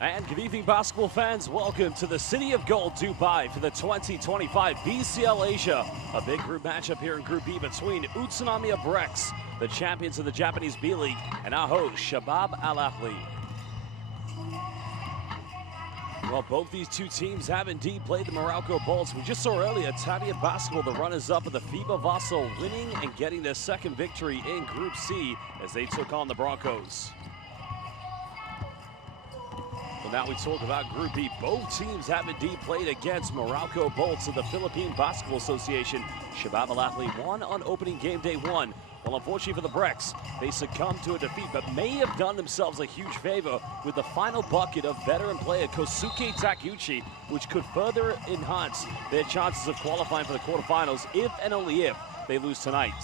And good evening, basketball fans. Welcome to the City of Gold, Dubai, for the 2025 BCL Asia. A big group matchup here in Group B between Utsunomiya Brex, the champions of the Japanese B-League, and our host, Shabab Al Ahli. Well, both these two teams have indeed played the Morocco Bolts. We just saw earlier Tadia Basketball, the runners-up of the FIBA Vassal, winning and getting their second victory in Group C as they took on the Broncos. Well, now we talk about Group B. Both teams have indeed played against Morocco Bolts of the Philippine Basketball Association. Shabab Al Ahli won on opening game day 1. Well, unfortunately for the Brex, they succumbed to a defeat, but may have done themselves a huge favor with the final bucket of veteran player Kosuke Takeuchi, which could further enhance their chances of qualifying for the quarterfinals if and only if they lose tonight.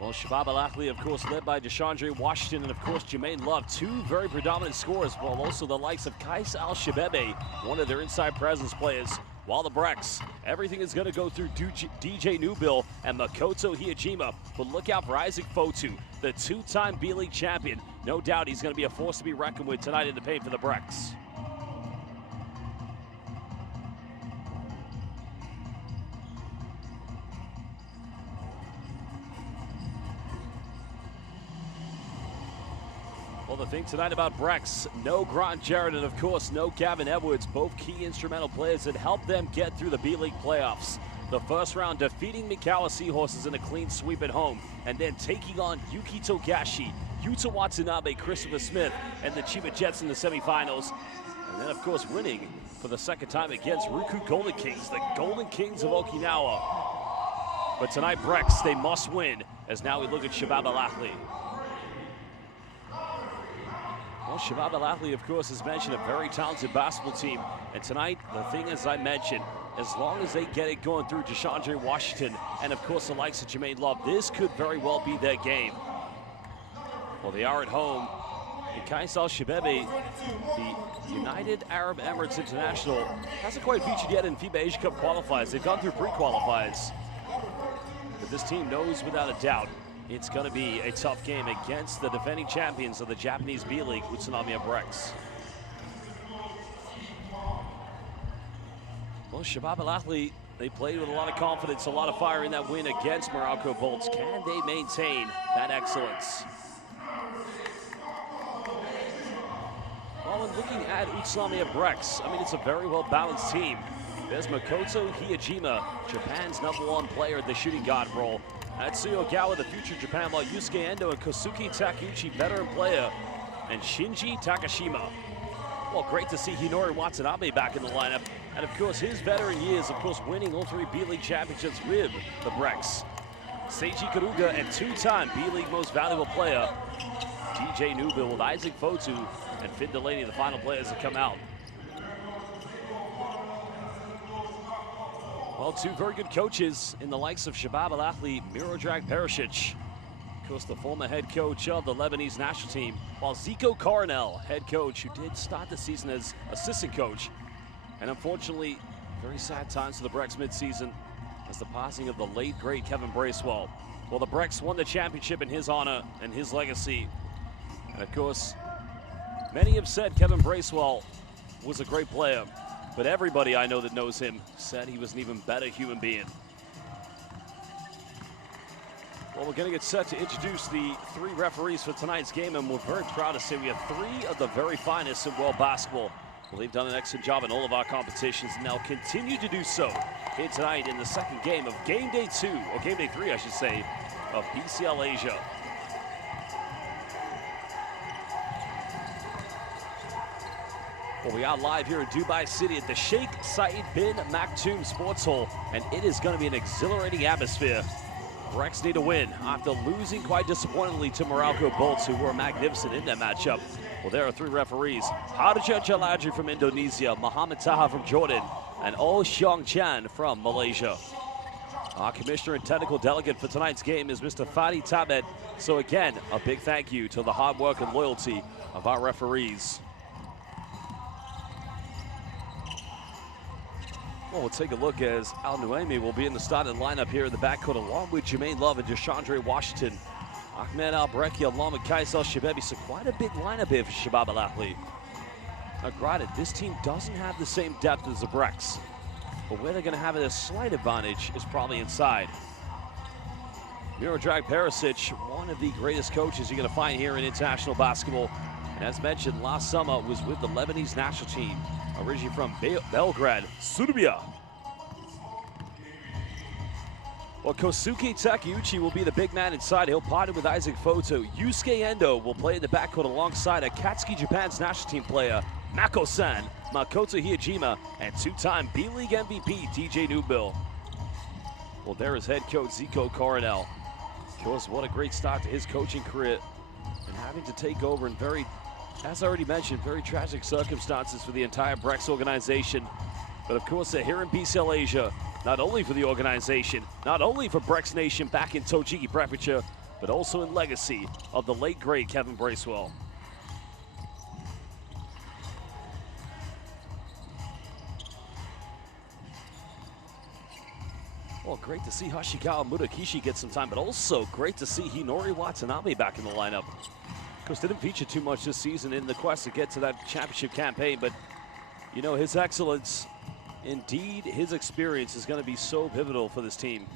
Well, Shabab Al Ahli, of course, led by DeShandre Washington and, of course, Jermaine Love, two very predominant scorers, while also the likes of Kais Al-Shabebe, one of their inside presence players. While the Brex, everything is going to go through DJ Newbill and Makoto Hiyajima. But look out for Isaac Fotu, the two-time B-League champion. No doubt he's going to be a force to be reckoned with tonight in the paint for the Brex. Well, the thing tonight about Brex, no Grant Jarrett and, of course, no Gavin Edwards, both key instrumental players that helped them get through the B-League playoffs. The first round defeating Mikawa Seahorses in a clean sweep at home, and then taking on Yuki Togashi, Yuta Watanabe, Christopher Smith, and the Chiba Jets in the semifinals. And then, of course, winning for the second time against Ryukyu Golden Kings, the Golden Kings of Okinawa. But tonight, Brex, they must win, as now we look at Shabab Al Ahli. Well, Shabab Al Ahli, of course, as mentioned, a very talented basketball team. And tonight, the thing, as I mentioned, as long as they get it going through DeShandre Washington and, of course, the likes of Jermaine Love, this could very well be their game. Well, they are at home. And Kais Al-Shabebe, the United Arab Emirates International, hasn't quite featured yet in FIBA Asia Cup qualifiers. They've gone through pre-qualifiers. But this team knows without a doubt it's going to be a tough game against the defending champions of the Japanese B-League, Utsunomiya Brex. Well, Shabab Al Ahli, they played with a lot of confidence, a lot of fire in that win against Morocco Bolts. Can they maintain that excellence? Well, and looking at Utsunomiya Brex, I mean, it's a very well-balanced team. There's Makoto Hiyajima, Japan's #1 player at the shooting guard role. Atsuyo Gawa, the future Japan law, Yusuke Endo, and Kosuke Takeuchi, veteran player, and Shinji Takashima. Well, great to see Hinori Watanabe back in the lineup. And, of course, his veteran years, of course, winning all 3 B-League championships with the Brex. Seiji Karuga and two-time B-League most valuable player, DJ Newbill, with Isaac Fotu and Finn Delaney, the final players that come out. Well, two very good coaches in the likes of Shabab Al Ahli, Mirodrag Perisic, of course, the former head coach of the Lebanese national team, while Zico Coronel, head coach, who did start the season as assistant coach. And unfortunately, very sad times for the Brex midseason as the passing of the late, great Kevin Bracewell. Well, the Brex won the championship in his honor and his legacy. And of course, many have said Kevin Bracewell was a great player. But everybody I know that knows him said he was an even better human being. Well, we're going to get set to introduce the 3 referees for tonight's game, and we're very proud to say we have 3 of the very finest in world basketball. Well, they've done an excellent job in all of our competitions, and they'll continue to do so here tonight in the second game of game day 2, or game day 3, I should say, of BCL Asia. Well, we are live here in Dubai City at the Sheikh Saeed bin Maktoum Sports Hall, and it is going to be an exhilarating atmosphere. Brex need a win after losing quite disappointingly to Morocco Bolts, who were magnificent in that matchup. Well, there are 3 referees: Hadija Jaladri from Indonesia, Muhammad Taha from Jordan, and Oh Xiong Chan from Malaysia. Our commissioner and technical delegate for tonight's game is Mr. Fadi Tabet. So again, a big thank you to the hard work and loyalty of our referees. Well, we'll take a look as Al Nuaimi will be in the starting lineup here in the backcourt, along with Jermaine Love and DeShandre Washington. Ahmed Al-Breki along with Kaisel Shabebi. So quite a big lineup here for Shabab Al Ahli. Now granted, this team doesn't have the same depth as the Brex, but where they're going to have a slight advantage is probably inside. Mirodrag Perisic, one of the greatest coaches you're going to find here in international basketball. And as mentioned, last summer was with the Lebanese national team, originally from Belgrade, Serbia. Well, Kosuke Takeuchi will be the big man inside. He'll partner with Isaac Foto. Yusuke Endo will play in the backcourt alongside Akatsuki Japan's national team player, Mako-san, Makoto Hiyajima, and two-time B-League MVP, DJ Newbill. Well, there is head coach Zico Coronel. Of course, what a great start to his coaching career. And having to take over in very, as I already mentioned, very tragic circumstances for the entire Brex organization. But of course, they're here in BCL Asia, not only for the organization, not only for Brex Nation back in Tochigi Prefecture, but also in legacy of the late, great Kevin Bracewell. Well, great to see Hashigawa Mutakishi get some time, but also great to see Hinori Watanabe back in the lineup. Of course, didn't feature too much this season in the quest to get to that championship campaign, but you know, his excellence, indeed, his experience is going to be so pivotal for this team.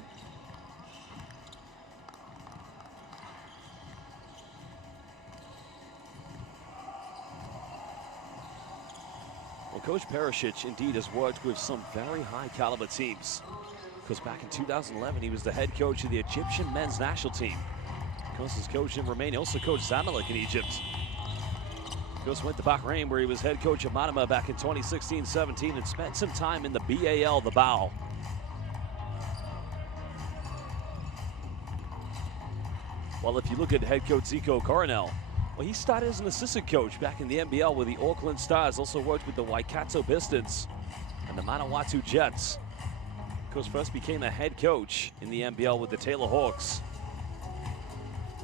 Well, Coach Perisic indeed has worked with some very high caliber teams. Because back in 2011, he was the head coach of the Egyptian men's national team. Of course, he's coached in Romania, also coached Zamalek in Egypt. Of course, went to Bahrain, where he was head coach of Manama back in 2016-17 and spent some time in the BAL, the BAL. Well, if you look at head coach Zico Coronel, well, he started as an assistant coach back in the NBL with the Auckland Stars, also worked with the Waikato Pistons and the Manawatu Jets. Of course, first became a head coach in the NBL with the Taylor Hawks.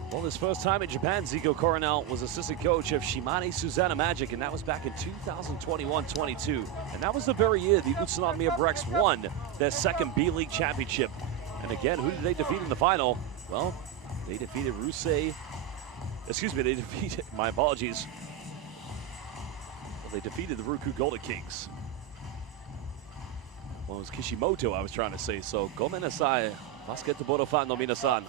Well, his first time in Japan, Zico Coronel was assistant coach of Shimane Susanna Magic, and that was back in 2021-22. And that was the very year the Utsunomiya Brex won their second B-League championship. And again, who did they defeat in the final? Well, they defeated my apologies. Well, they defeated the Ruku Golden Kings. Well, it was Kishimoto I was trying to say, so gomen nasai, basketball fan no minasan.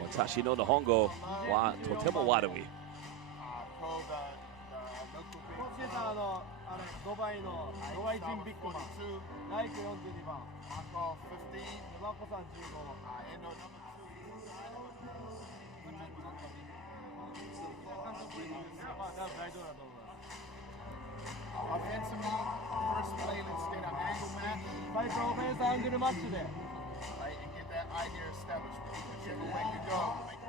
Watashi no nihongo wa totemo warui. Offensively, first play, let's get an angle match. Right, and get that idea established. Whichever way you go, make it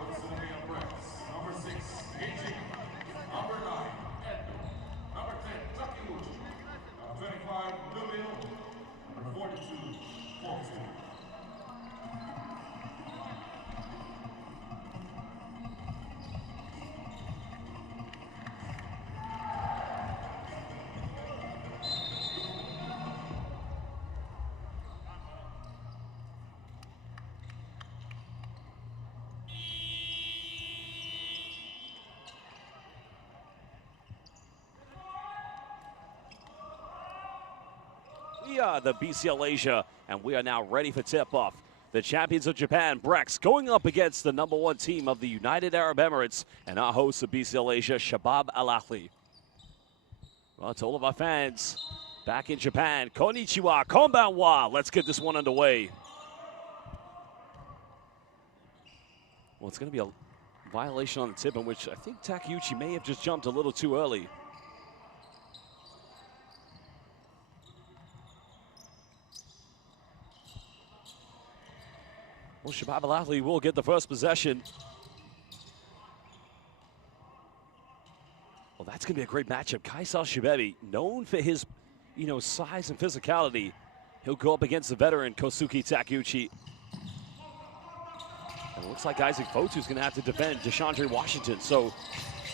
Utsunomiya Brex. Number 6, Eiji. Number 9, Endo. Number 10, Takeuchi. Number 25, Nubile. Number 42, Foxy. We are the BCL Asia, and we are now ready for tip-off. the champions of Japan, Brex, going up against the #1 team of the United Arab Emirates and our hosts of BCL Asia, Shabab Al Ahli. Well, to all of our fans back in Japan, konnichiwa, konbanwa. Let's get this one underway. Well, it's going to be a violation on the tip in which I think Takeuchi may have just jumped a little too early. Well, Shabab Al Ahli will get the first possession. Well, that's going to be a great matchup. Kaisal Shibebi, known for his, size and physicality. He'll go up against the veteran Kosuke Takeuchi. And it looks like Isaac Fotu's going to have to defend Deshaundre Washington. So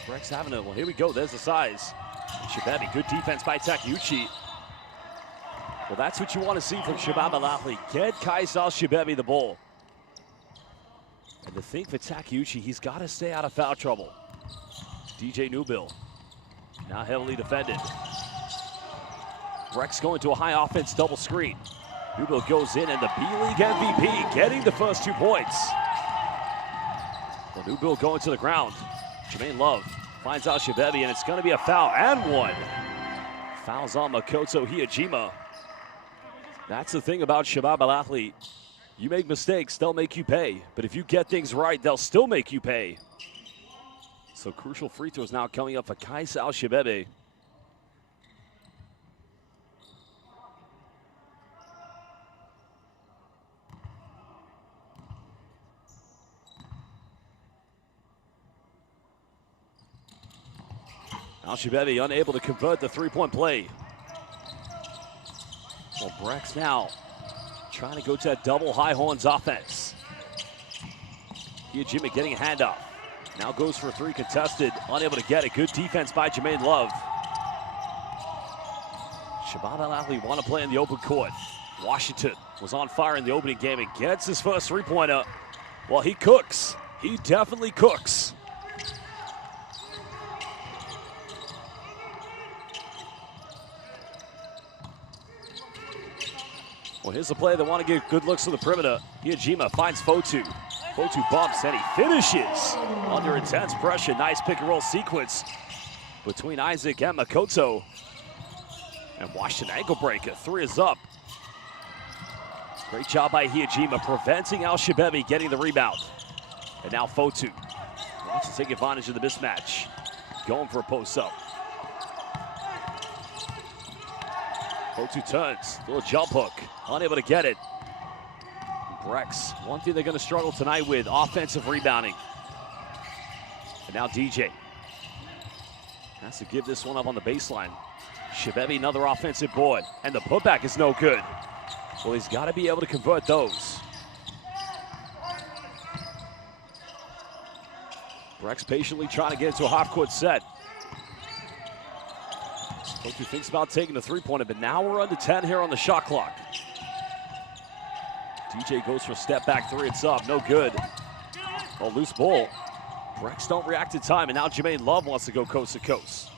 Brex having it. Well, here we go. There's the size. Shibebi, good defense by Takeuchi. Well, that's what you want to see from Shabab Al Ahli. Get Kaisal Shibebi the ball. And the thing for Takeuchi, he's got to stay out of foul trouble. DJ Nubil, now heavily defended. Brex going to a high offense double screen. Nubil goes in, and the B-League MVP getting the first 2 points. Well, Nubil going to the ground. Jermaine Love finds out Shibebi, and it's going to be a foul and 1. Fouls on Makoto Hiyajima. That's the thing about Shabab Al Ahli. You make mistakes, they'll make you pay. But if you get things right, they'll still make you pay. So crucial free throws now coming up for Kaisal Shibebi. Al Shibebi unable to convert the 3-point play. Well, Brex now trying to go to that double high horns offense. Hiyajima getting a handoff. Now goes for a 3 contested, unable to get it. Good defense by Jermaine Love. Shabab Al Ahli want to play in the open court. Washington was on fire in the opening game and gets his first 3-pointer. Well, he cooks. He definitely cooks. Well, here's the play. They want to get good looks to the perimeter. Hiyajima finds Fotu. Fotu bumps and he finishes under intense pressure. Nice pick and roll sequence between Isaac and Makoto. And Washington ankle breaker. 3 is up. Great job by Hiyajima preventing Al Shibebi getting the rebound. And now Fotu wants to take advantage of the mismatch. Going for a post up. Fotu turns, little jump hook, unable to get it. Brex, one thing they're going to struggle tonight with, offensive rebounding. And now DJ has to give this one up on the baseline. Shibebi, another offensive board, and the putback is no good. Well, he's got to be able to convert those. Brex patiently trying to get into a half-court set. Fotu thinks about taking the 3-pointer, but now we're under 10 here on the shot clock. DJ goes for a step back 3, it's up, no good. Oh, loose ball. Brex don't react in time, and now Jermaine Love wants to go coast to coast.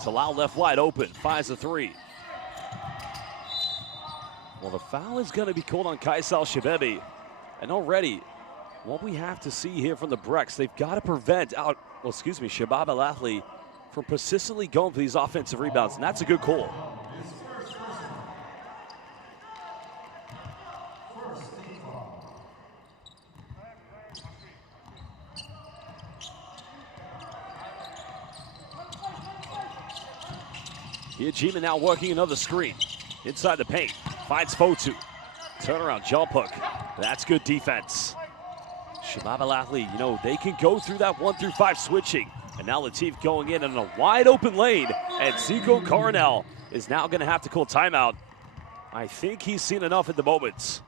Talal left wide open, fires the 3. Well, the foul is gonna be called on Kaisal Shibebi. And already, what we have to see here from the Brex, they've got to prevent Shabab Al Ahli from persistently going for these offensive rebounds, and that's a good call. Hiyajima now working another screen. Inside the paint, finds Fotu. Turnaround jump hook, that's good defense. Shabab Al Ahli, they can go through that 1 through 5 switching. And now Latif going in a wide open lane, and Zico Coronel is now going to have to call timeout. I think he's seen enough at the moment.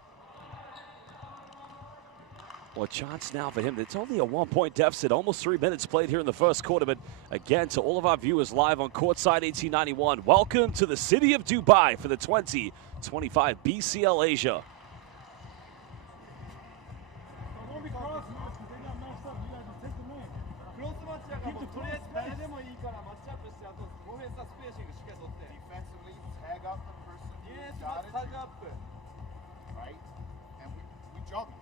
Well, a chance now for him. It's only a 1-point deficit, almost 3 minutes played here in the first quarter. But again, to all of our viewers live on Courtside 1891, welcome to the city of Dubai for the 2025 BCL Asia. Defensively, tag up the person who got it. Right? And we juggle.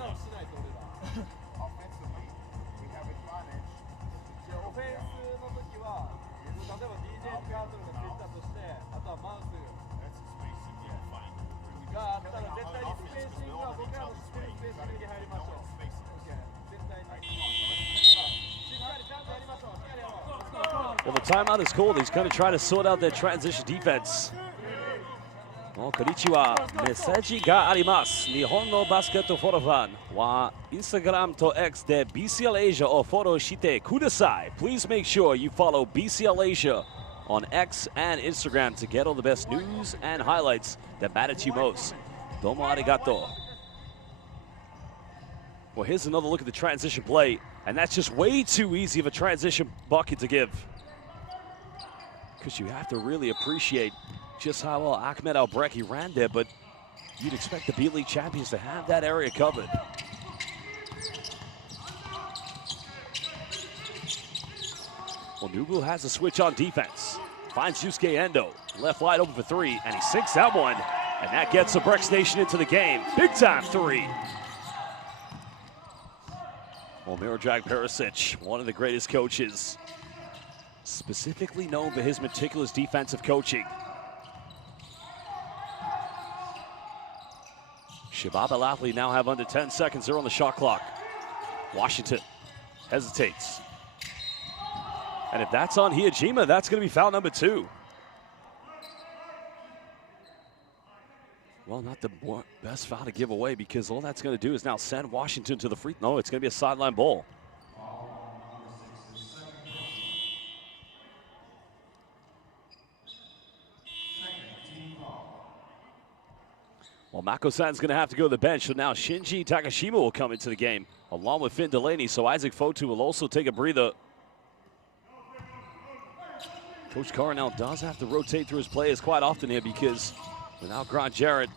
Offensively, we have advantage. オフェンスの時は、例えば DJ カートルがついたとして、あとはマウス That's the spacing we can find. があったら絶対にスペーシングは僕らの知ってるスペーシングに入りましょう。絶対に。しっかりちゃんとやりましょう。しっかりやろう。Well, the timeout is called. He's going to try to sort out their transition defense. こんにちは。メッセージがあります。日本のバスケットフォロワーは Instagram と X で BCL Asia をフォローしてください。Please make sure you follow BCL Asia on X and Instagram to get all the best news and highlights that matter to you most. どうもありがとう。Well, here's another look at the transition play, and that's just way too easy of a transition bucket to give. Because you have to really appreciate just how well Ahmed Albreki ran there, but you'd expect the B-League champions to have that area covered. Well, Nubu has a switch on defense. Finds Yusuke Endo, left wide open for three, and he sinks that one. And that gets the Brex Nation into the game. Big time three. Well, Mirodrag Perisic, one of the greatest coaches, specifically known for his meticulous defensive coaching. Shabab Al Ahli now have under 10 seconds. They're on the shot clock. Washington hesitates. And if that's on Hiyajima, that's going to be foul number 2. Well, not the best foul to give away, because all that's going to do is now send Washington to the free. No, it's going to be a sideline ball. Well, Mako-san's going to have to go to the bench, so now Shinji Takashima will come into the game, along with Finn Delaney, so Isaac Fotu will also take a breather. Coach Carnell does have to rotate through his players quite often here, because without Grant Jarrett,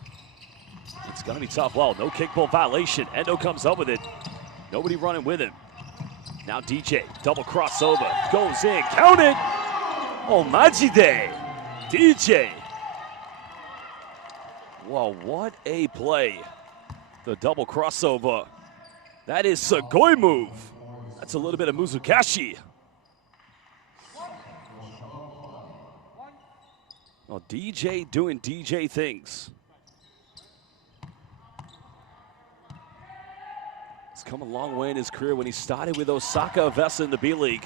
it's going to be tough. Well, no kickball violation. Endo comes up with it. Nobody running with him. Now DJ, double crossover, goes in, count it! Oh, Majide, DJ. Well, what a play. The double crossover. That is Sugoi move. That's a little bit of Muzukashi. Well, DJ doing DJ things. He's come a long way in his career when he started with Osaka Vesa in the B-League.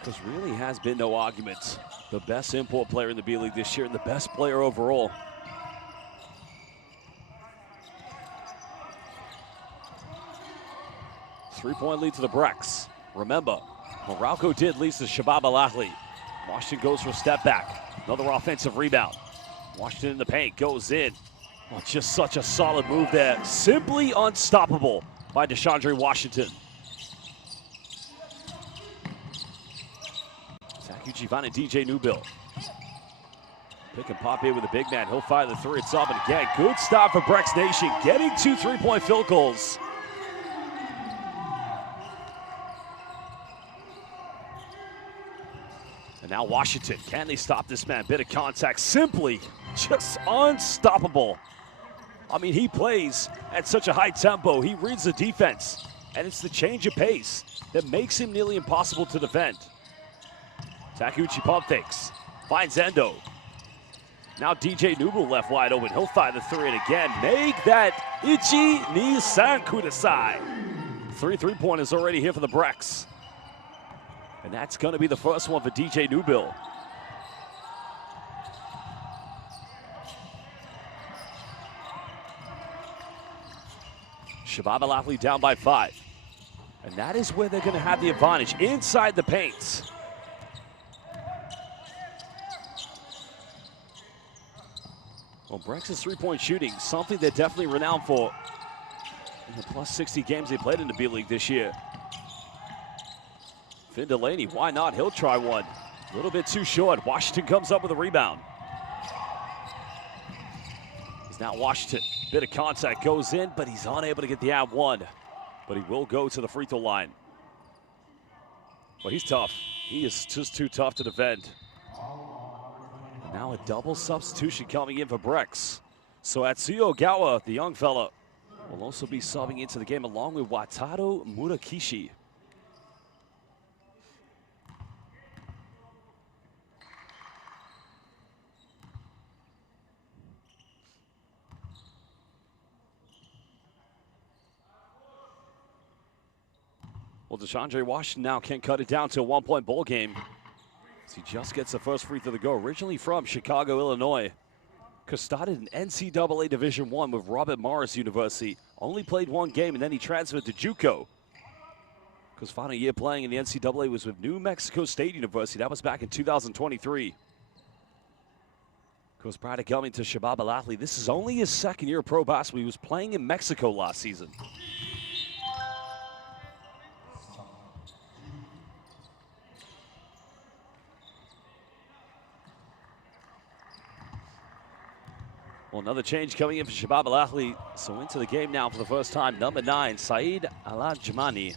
Because really has been no argument. The best import player in the B-League this year and the best player overall. Three-point lead to the Brex. Remember, Morocco did lead to Shabab Al Ahli. Washington goes for a step back. Another offensive rebound. Washington in the paint, goes in. Oh, just such a solid move there. Simply unstoppable by Deshaundre Washington. Takuchi finding DJ Newbill. Pick and pop here with a big man. He'll fire the three. It's up and again. Good stop for Brex Nation. Getting 2 3-point field goals. And now Washington, can they stop this man? Bit of contact, simply just unstoppable. I mean, he plays at such a high tempo. He reads the defense, and it's the change of pace that makes him nearly impossible to defend. Takuchi pump fakes, finds Endo. Now DJ Nubel left wide open. He'll fire the three, and again, make that Ichi ni san kudasai. 3 3-pointers already here for the Brex. And that's going to be the first one for DJ Newbill. Shabab Al Ahli down by 5. And that is where they're going to have the advantage, inside the paint. Well, Brex's three-point shooting, something they're definitely renowned for in the plus 60 games they played in the B-League this year. Finn Delaney, why not? He'll try one. A little bit too short. Washington comes up with a rebound. It's now Washington. Bit of contact, goes in, but he's unable to get the ad one. But he will go to the free throw line. Well, he's tough. He is just too tough to defend. And now a double substitution coming in for Brex. So Atsuyo Gawa, the young fella, will also be subbing into the game along with Wataru Murakishi. Well, DeShondre Washington now can cut it down to a one-point ball game. He just gets the first free throw to go. Originally from Chicago, Illinois. Started in NCAA Division I with Robert Morris University. Only played one game, and then he transferred to JUCO. His final year playing in the NCAA was with New Mexico State University. That was back in 2023. Goes prior to coming to Shabab Al Ahli. This is only his second year of pro basketball. He was playing in Mexico last season. Well, another change coming in for Shabab Al Ahli. So into the game now for the first time, number 9, Saeed Al-Ajmani.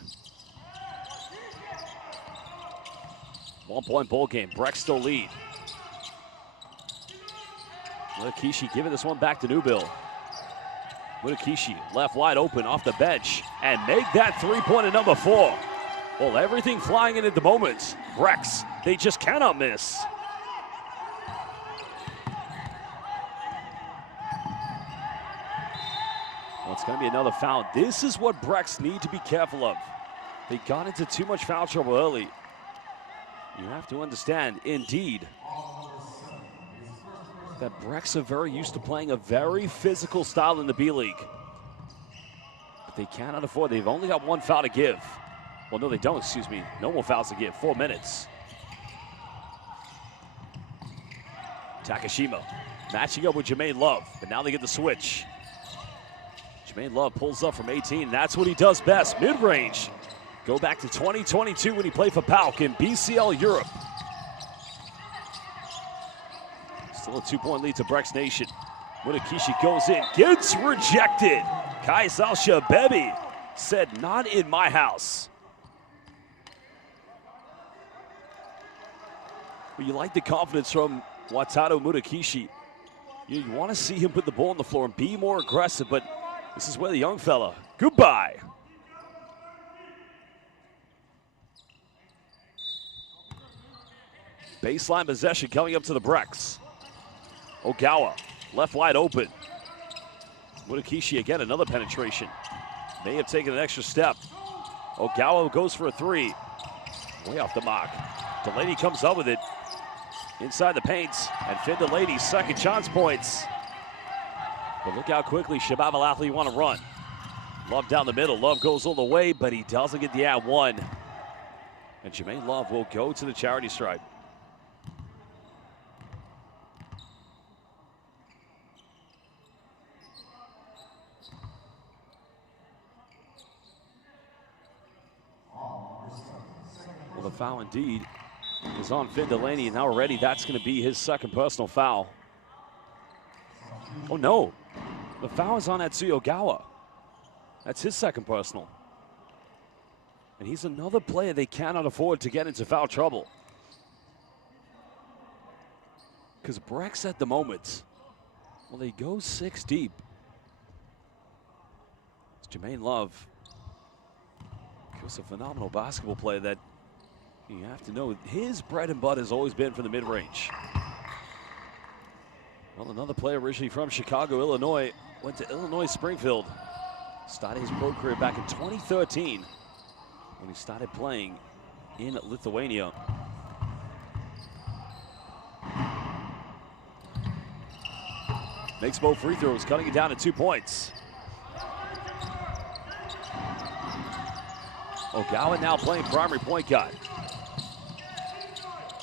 1-point ball game. Brex still lead. Murakishi giving this one back to Newbill. Murakishi left wide open off the bench and make that three-pointer number 4. Well, everything flying in at the moment. Brex, they just cannot miss. Well, it's going to be another foul. This is what Brex need to be careful of. They got into too much foul trouble early. You have to understand, indeed, that Brex are very used to playing a very physical style in the B-League. But they cannot afford. They've only got one foul to give. Well, no, they don't, excuse me. No more fouls to give. 4 minutes. Takashima matching up with Jermaine Love, but now they get the switch. Jermaine Love pulls up from 18. That's what he does best, mid-range. Go back to 2022 when he played for PAOK in BCL Europe. Still a 2-point lead to Brex Nation. Murakishi goes in, gets rejected. Kaisal Shabebi said, not in my house. Well, you like the confidence from Wataru Murakishi. You want to see him put the ball on the floor and be more aggressive, but this is where the young fella, goodbye. Baseline possession coming up to the Brex. Ogawa, left wide open. Murakishi again, another penetration. May have taken an extra step. Ogawa goes for a 3. Way off the mark. Delaney comes up with it. Inside the paint, and Finn Delaney, second chance points. But look how quickly Shabab Al Ahli want to run. Love down the middle. Love goes all the way, but he doesn't get the ad one. And Jermaine Love will go to the charity stripe. Well, the foul indeed is on Finn Delaney, and already that's going to be his second personal foul. Oh no, the foul is on Atsuyo Ogawa. That's his second personal. And he's another player they cannot afford to get into foul trouble. Because Brex at the moment, well, they go 6 deep. It's Jermaine Love. He's a phenomenal basketball player that you have to know his bread and butter has always been from the mid-range. Well, another player originally from Chicago, Illinois, went to Illinois Springfield. Started his pro career back in 2013 when he started playing in Lithuania. Makes both free throws, cutting it down to 2 points. Ogawa now playing primary point guard.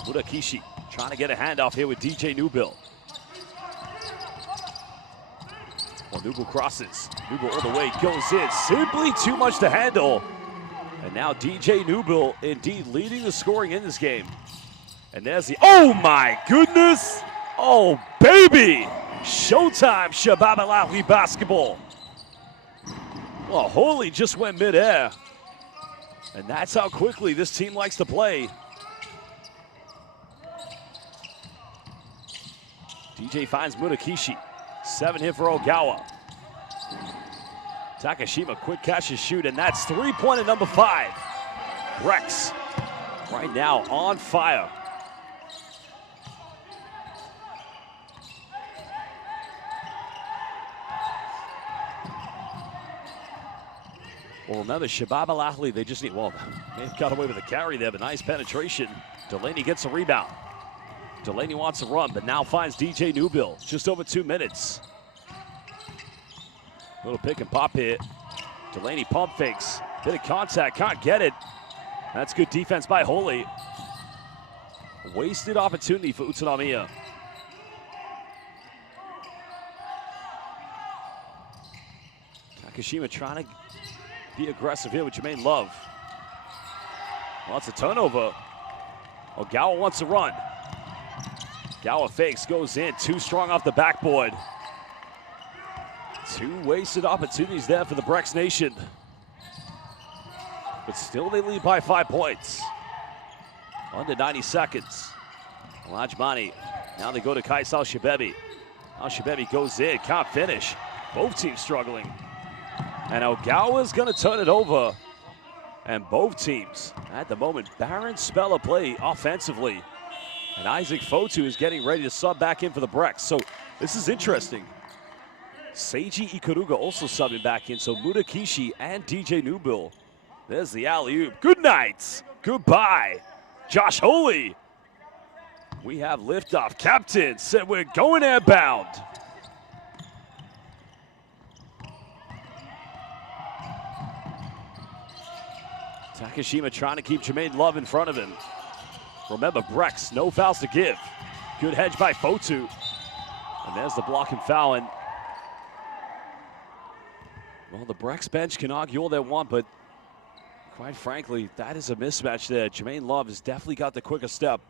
Murakishi trying to get a handoff here with DJ Newbill. Well, Newbill crosses. Newbill all the way, goes in. Simply too much to handle. And now DJ Newbill indeed leading the scoring in this game. And there's the, oh my goodness. Oh baby. Showtime, Shabab Al Ahli basketball. Well, Holy just went midair. And that's how quickly this team likes to play. DJ finds Murakishi. 7 hit for Ogawa. Takashima, quick catch and shoot, and that's three-pointer number 5. Brex, right now on fire. Well, remember, Shabab Al Ahli, they just need, well, may have got away with a carry there, but nice penetration. Delaney gets a rebound. Delaney wants to run, but now finds DJ Newbill. Just over 2 minutes. Little pick and pop here. Delaney pump fakes. Bit of contact, can't get it. That's good defense by Holy. Wasted opportunity for Utsunomiya. Takashima trying to be aggressive here with Jermaine Love. Lots of turnover. Ogawa wants to run. Ogawa fakes, goes in, too strong off the backboard. 2 wasted opportunities there for the Brex Nation. But still they lead by 5 points. Under 90 seconds. Lajmani, now they go to Kaisal Shabebi. Now Shabebi goes in, can't finish. Both teams struggling. And Ogawa's gonna turn it over. And both teams, at the moment, barren spell of play offensively. And Isaac Fotu is getting ready to sub back in for the Brex. So this is interesting. Seiji Ikaruga also subbing back in. So Mutakishi and DJ Newbill. There's the alley-oop. Good night. Goodbye. Josh Holy. We have liftoff. Captain said we're going airbound. Takashima trying to keep Jermaine Love in front of him. Remember, Brex, no fouls to give. Good hedge by Fotu. And there's the block and foul. And well, the Brex bench can argue all they want, but quite frankly, that is a mismatch there. Jermaine Love has definitely got the quicker step.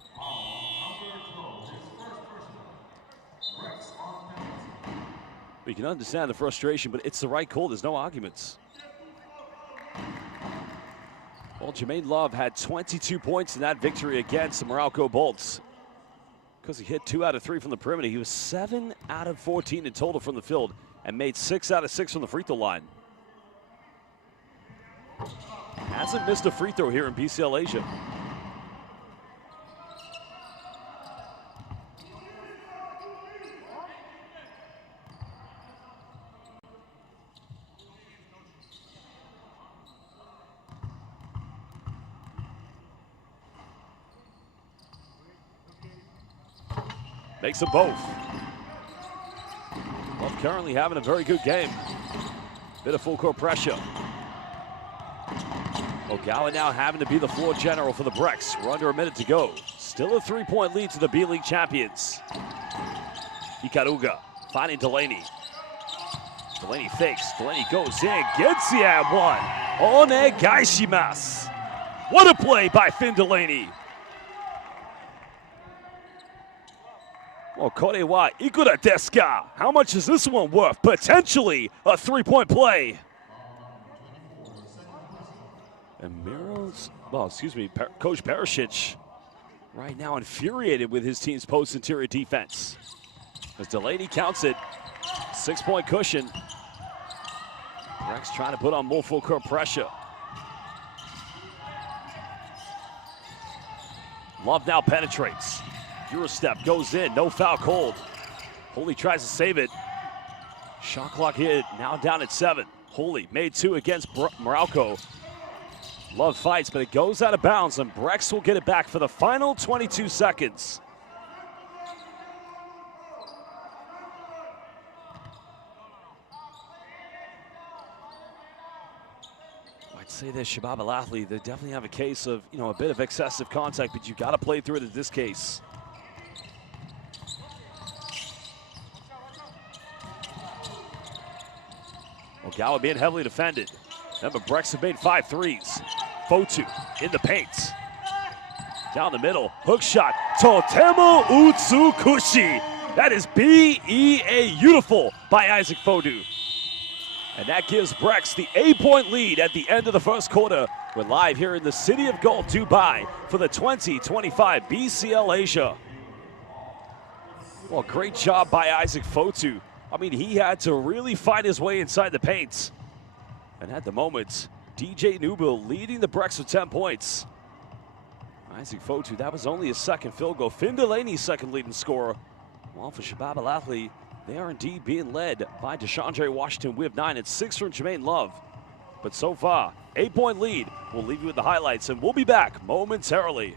We can understand the frustration, but it's the right call. There's no arguments. Well, Jermaine Love had 22 points in that victory against the Morocco Bolts. Because he hit 2 out of 3 from the perimeter. He was 7 out of 14 in total from the field and made 6 out of 6 from the free throw line. Hasn't missed a free throw here in BCL Asia. Makes them both. Love currently having a very good game. Bit of full court pressure. Ogawa now having to be the floor general for the Brex. We're under a minute to go. Still a 3-point lead to the B-League champions. Ikaruga finding Delaney. Delaney fakes. Delaney goes in. Gets the one. Onegaishimasu. What a play by Finn Delaney. Well, Korewa ikura desu ka? How much is this one worth? Potentially a 3-point play. And Miro's, well, excuse me, Coach Perisic right now infuriated with his team's post interior defense. As Delaney counts it, 6-point cushion. Brex trying to put on more full court pressure. Love now penetrates. Eurostep goes in, no foul called. Holy tries to save it. Shot clock hit, now down at 7. Holy made 2 against Morocco. Love fights, but it goes out of bounds, and Brex will get it back for the final 22 seconds. I'd say this, Shabab Al Ahli, they definitely have a case of, you know, a bit of excessive contact, but you got to play through it in this case. Ogawa being heavily defended. Remember, Brex have made 5 threes. Fotu in the paint. Down the middle, hook shot. Totemo Utsukushi. That is beautiful by Isaac Fotu. And that gives Brex the 8-point lead at the end of the first quarter. We're live here in the City of Gold, Dubai, for the 2025 BCL Asia. Well, great job by Isaac Fotu. I mean, he had to really fight his way inside the paint. And at the moment, DJ Newbill leading the Brex with 10 points. Isaac Fotu, that was only his second field goal. Finn Delaney's second leading scorer. While for Shabab Al Ahli, they are indeed being led by DeShondre Washington with 9 and 6 from Jermaine Love. But so far, 8-point lead. We'll leave you with the highlights, and we'll be back momentarily.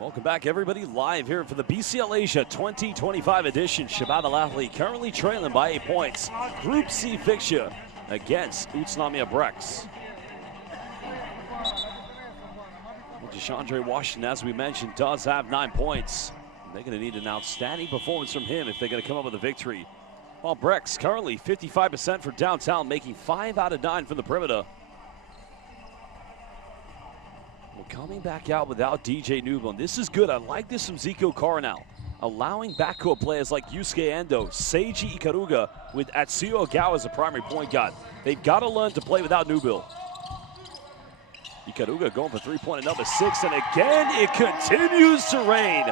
Welcome back, everybody, live here for the BCL Asia 2025 edition. Shabab Al Ahli currently trailing by 8 points. Group C fixture against Utsunomiya Brex. Well, DeShondre Washington, as we mentioned, does have 9 points. They're going to need an outstanding performance from him if they're going to come up with a victory. While Brex currently 55% for downtown, making 5 out of 9 from the perimeter. Well, coming back out without DJ Newbill. This is good. I like this from Zico Coronel. Allowing backcourt players like Yusuke Endo, Seiji Ikaruga with Atsuyo Ogawa as a primary point guard. They've got to learn to play without Newbill. Ikaruga going for three-pointer number 6, and again it continues to rain.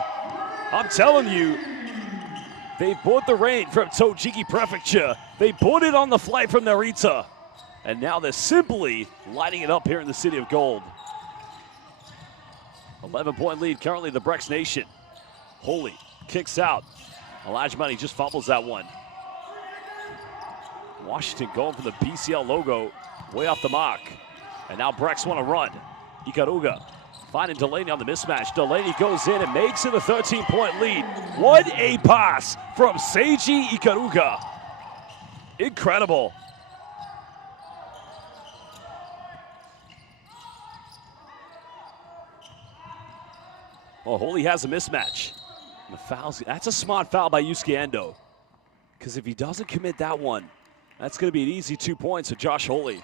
I'm telling you, they bought the rain from Tochigi Prefecture. They bought it on the flight from Narita. And now they're simply lighting it up here in the City of Gold. 11-point lead currently the Brex Nation. Holy kicks out. Olajmani just fumbles that one. Washington going for the BCL logo way off the mark. And now Brex want to run. Ikaruga finding Delaney on the mismatch. Delaney goes in and makes it a 13-point lead. What a pass from Seiji Ikaruga. Incredible. Well, Holy has a mismatch. The fouls, that's a smart foul by Yusuke Endo. Because if he doesn't commit that one, that's going to be an easy 2 points for Josh Holy.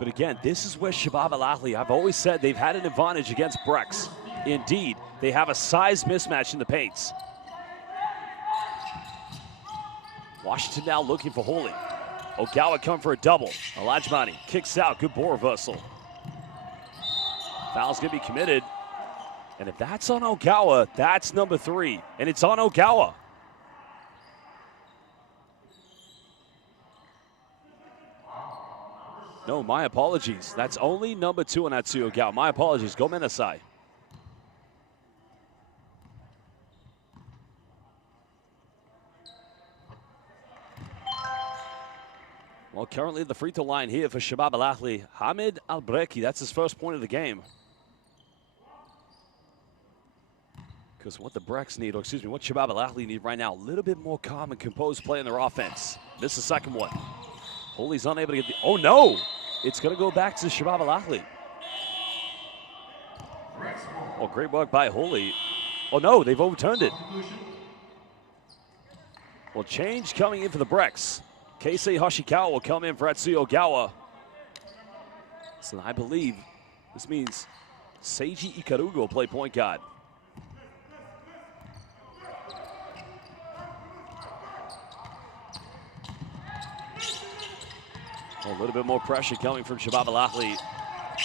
But again, this is where Shabab Al Ahli, I've always said they've had an advantage against Brex. Indeed, they have a size mismatch in the paints. Washington now looking for Holy. Ogawa come for a double. Olajmani kicks out, good ball reversal. Foul's gonna be committed. And if that's on Ogawa, that's number 3. And it's on Ogawa. No, my apologies. That's only number 2 on Atsuyo Ogawa. My apologies, go Menasai. Well, currently the free throw line here for Shabab Al Ahli, Hamid Albreki. That's his first point of the game. Because what the Brex need, or excuse me, what Shabab Al Ahli need right now, a little bit more calm and composed play in their offense. Missed the second one. Holy's unable to get the, oh no! It's gonna go back to Shabab Al Ahli. Oh, great work by Holy. Oh no, they've overturned it. Well, change coming in for the Brex. Keisei Hoshikawa will come in for Atsuyo Ogawa. So I believe this means Seiji Ikaruga will play point guard. A little bit more pressure coming from Shabab Al Ahli.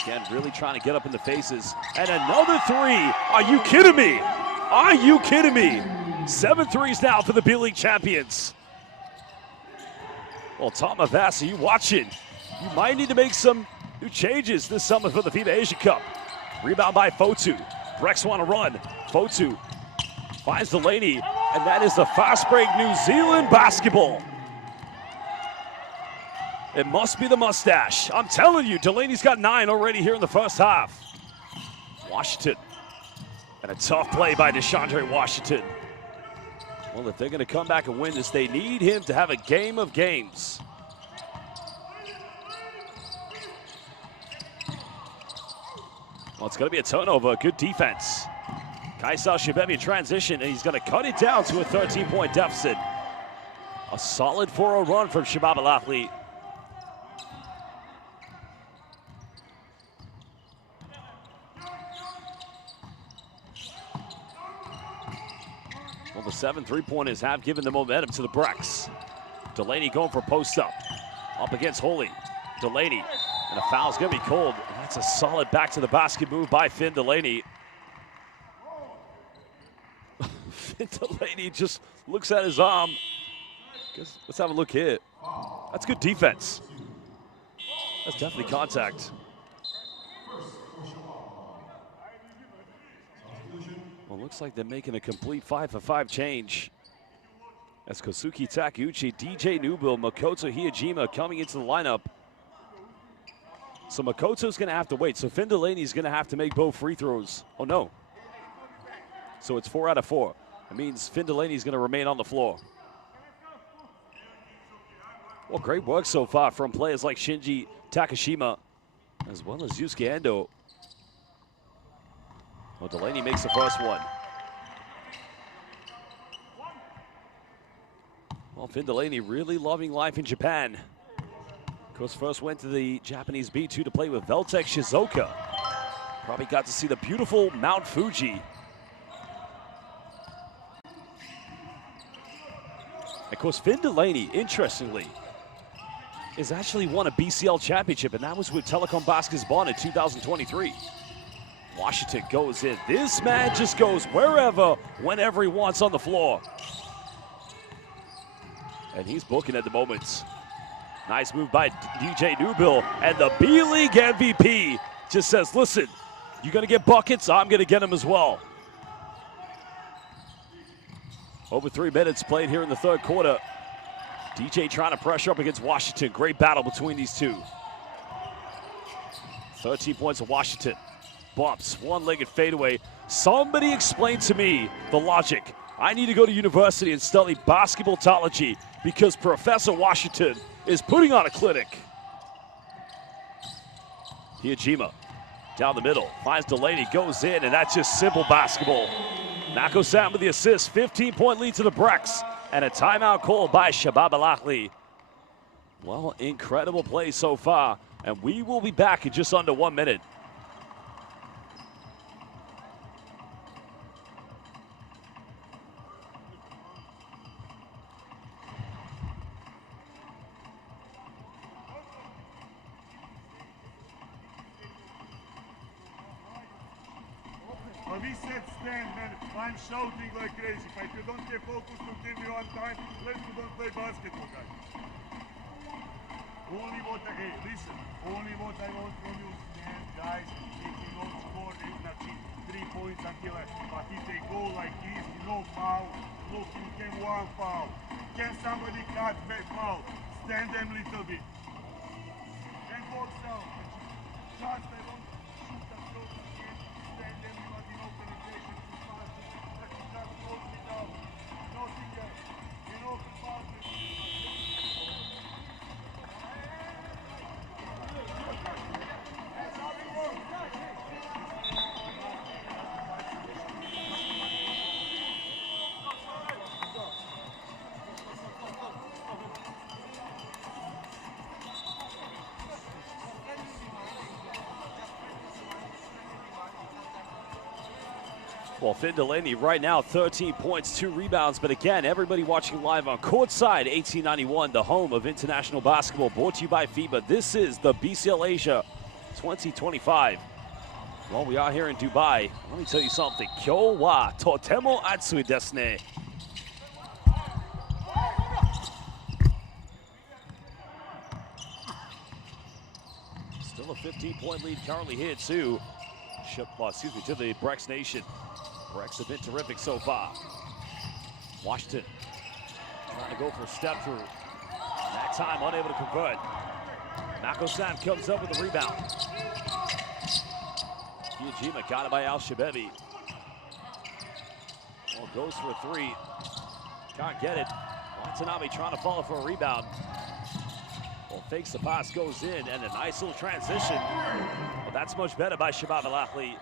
Again, really trying to get up in the faces. And another 3. Are you kidding me? Are you kidding me? 7 threes now for the B-League champions. Well, Tom Avassa, you watching. You might need to make some New changes this summer for the FIBA Asia Cup. Rebound by Fotu. Brex want to run. Fotu finds Delaney, and that is the fast break New Zealand basketball. It must be the mustache. I'm telling you, Delaney's got 9 already here in the first half. Washington. And a tough play by DeShondre Washington. Well, if they're going to come back and win this, they need him to have a game of games. Well, it's going to be a turnover. Good defense. Kaisal Shabab in transition, and he's going to cut it down to a 13-point deficit. A solid 4-0 run from Shabab Al Ahli. Well, the 7 3-pointers have given the momentum to the Brex. Delaney going for post up. Up against Holy. Delaney. And a foul's going to be called. That's a solid back to the basket move by Finn Delaney. Finn Delaney just looks at his arm. Let's have a look here. That's good defense. That's definitely contact. Well, looks like they're making a complete 5-for-5 change. As Kosuke Takeuchi, DJ Newbill, Makoto Hiyajima coming into the lineup. So Makoto's going to have to wait. So Finn Delaney's going to have to make both free throws. Oh, no. So it's 4 out of 4. It means Finn Delaney's going to remain on the floor. Well, great work so far from players like Shinji Takashima, as well as Yusuke Endo. Well, Delaney makes the first one. Well, Finn Delaney really loving life in Japan. Of course, first went to the Japanese B2 to play with Veltek Shizuoka. Probably got to see the beautiful Mount Fuji. Of course, Finn Delaney, interestingly, is actually won a BCL championship, and that was with Telecom Baskets Bonn in 2023. Washington goes in. This man just goes wherever, whenever he wants on the floor. And he's booking at the moment. Nice move by DJ Newbill, and the B-League MVP just says, listen, you're going to get buckets, I'm going to get them as well. Over 3 minutes played here in the third quarter. DJ trying to pressure up against Washington. Great battle between these two. 13 points of Washington. Bumps, one-legged fadeaway. Somebody explain to me the logic. I need to go to university and study basketballology because Professor Washington is putting on a clinic. Hiyajima down the middle, finds Delaney, goes in, and that's just simple basketball. Nako-san with the assist, 15-point lead to the Brex, and a timeout called by Shabab Al Ahli. Well, incredible play so far, and we will be back in just under 1 minute. But we said stand, man. I'm shouting like crazy. If you don't get focused to give me one time, let's don't play basketball, guys. Only what I, hey, listen, only what I want from you, stand, guys. If you don't score, значи 3 points until but if they go like this, no foul. Look, you can one foul. Can somebody cut back foul? Stand them a little bit. And box out. Just I don't shoot a shot again. Stand them without no penetration to pass. Just close it out. Nothing else. You know the pass. Well, Finn Delaney right now, 13 points, 2 rebounds. But again, everybody watching live on Courtside 1891, the home of international basketball, brought to you by FIBA. This is the BCL Asia 2025. Well, we are here in Dubai. Let me tell you something. Kyou wa totemo atsui desu ne. Still a 15-point lead currently here to the Brex Nation. Brex have been terrific so far. Washington trying to go for a step through. That time unable to convert. Mako-san comes up with the rebound. Kiyojima got it by Al-Shababi. Well, goes for a three. Can't get it. Watanabe trying to follow for a rebound. Well, fakes the pass, goes in, and a nice little transition. Well, that's much better by Shabab Al Ahli.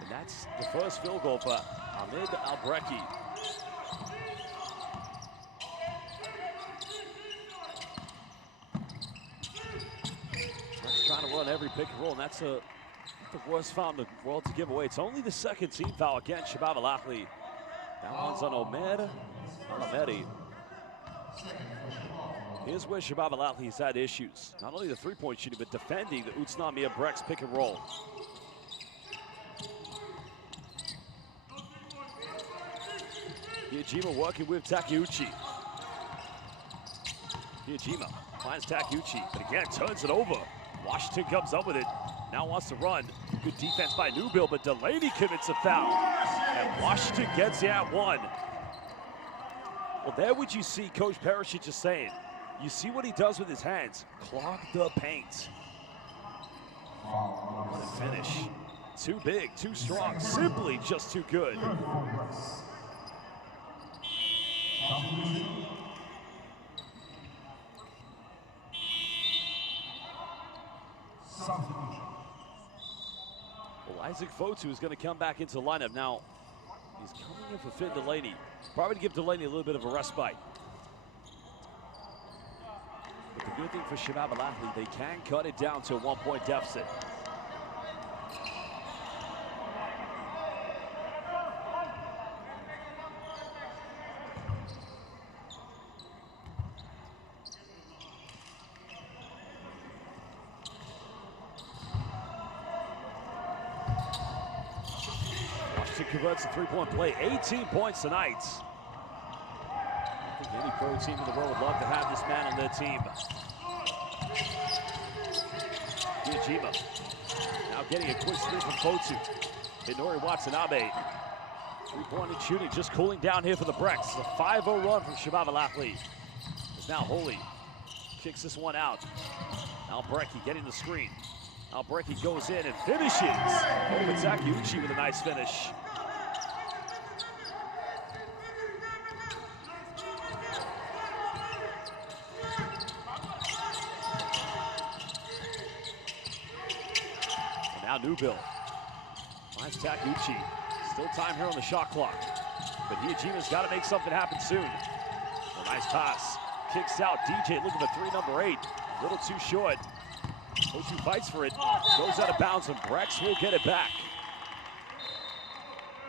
And that's the first field goal for Ahmed Al-Breki. Brex trying to run every pick and roll, and that's the worst foul in the world to give away. It's only the second team foul against Shabab Al Ahli. That one's on Omer Al-Ameri. Here's where Shabab Al Ahli's had issues. Not only the three-point shooting, but defending the Utsunomiya Brex pick and roll. Kiyojima working with Takeuchi. Kiyojima finds Takeuchi, but again turns it over. Washington comes up with it. Now wants to run. Good defense by Newbill, but Delaney commits a foul. And Washington gets the at one. Well, there would you see Coach Perisic just saying, you see what he does with his hands. Clog the paint. What a finish. Too big, too strong, simply just too good. Well, Isaac Fotu is going to come back into the lineup now. He's coming in for Finn Delaney. Probably to give Delaney a little bit of a respite. But the good thing for Shabab Al Ahli, they can cut it down to a 1-point deficit. Converts a three-point play, 18 points tonight. I think any pro team in the world would love to have this man on their team. Kiyojima now getting a quick screen from Fotu. Hinori Watanabe. Three-pointed shooting just cooling down here for the Brex. A 5-0 run from Shabab Al Ahli. It's now Holy. Kicks this one out. Al-Breki getting the screen. Al-Breki goes in and finishes. Over Takeuchi with a nice finish. Now Newbill finds Takeuchi. Still time here on the shot clock. But Hiyajima's got to make something happen soon. A nice pass. Kicks out. DJ looking for three, number 8. A little too short. Fotu fights for it. Goes out of bounds, and Brex will get it back.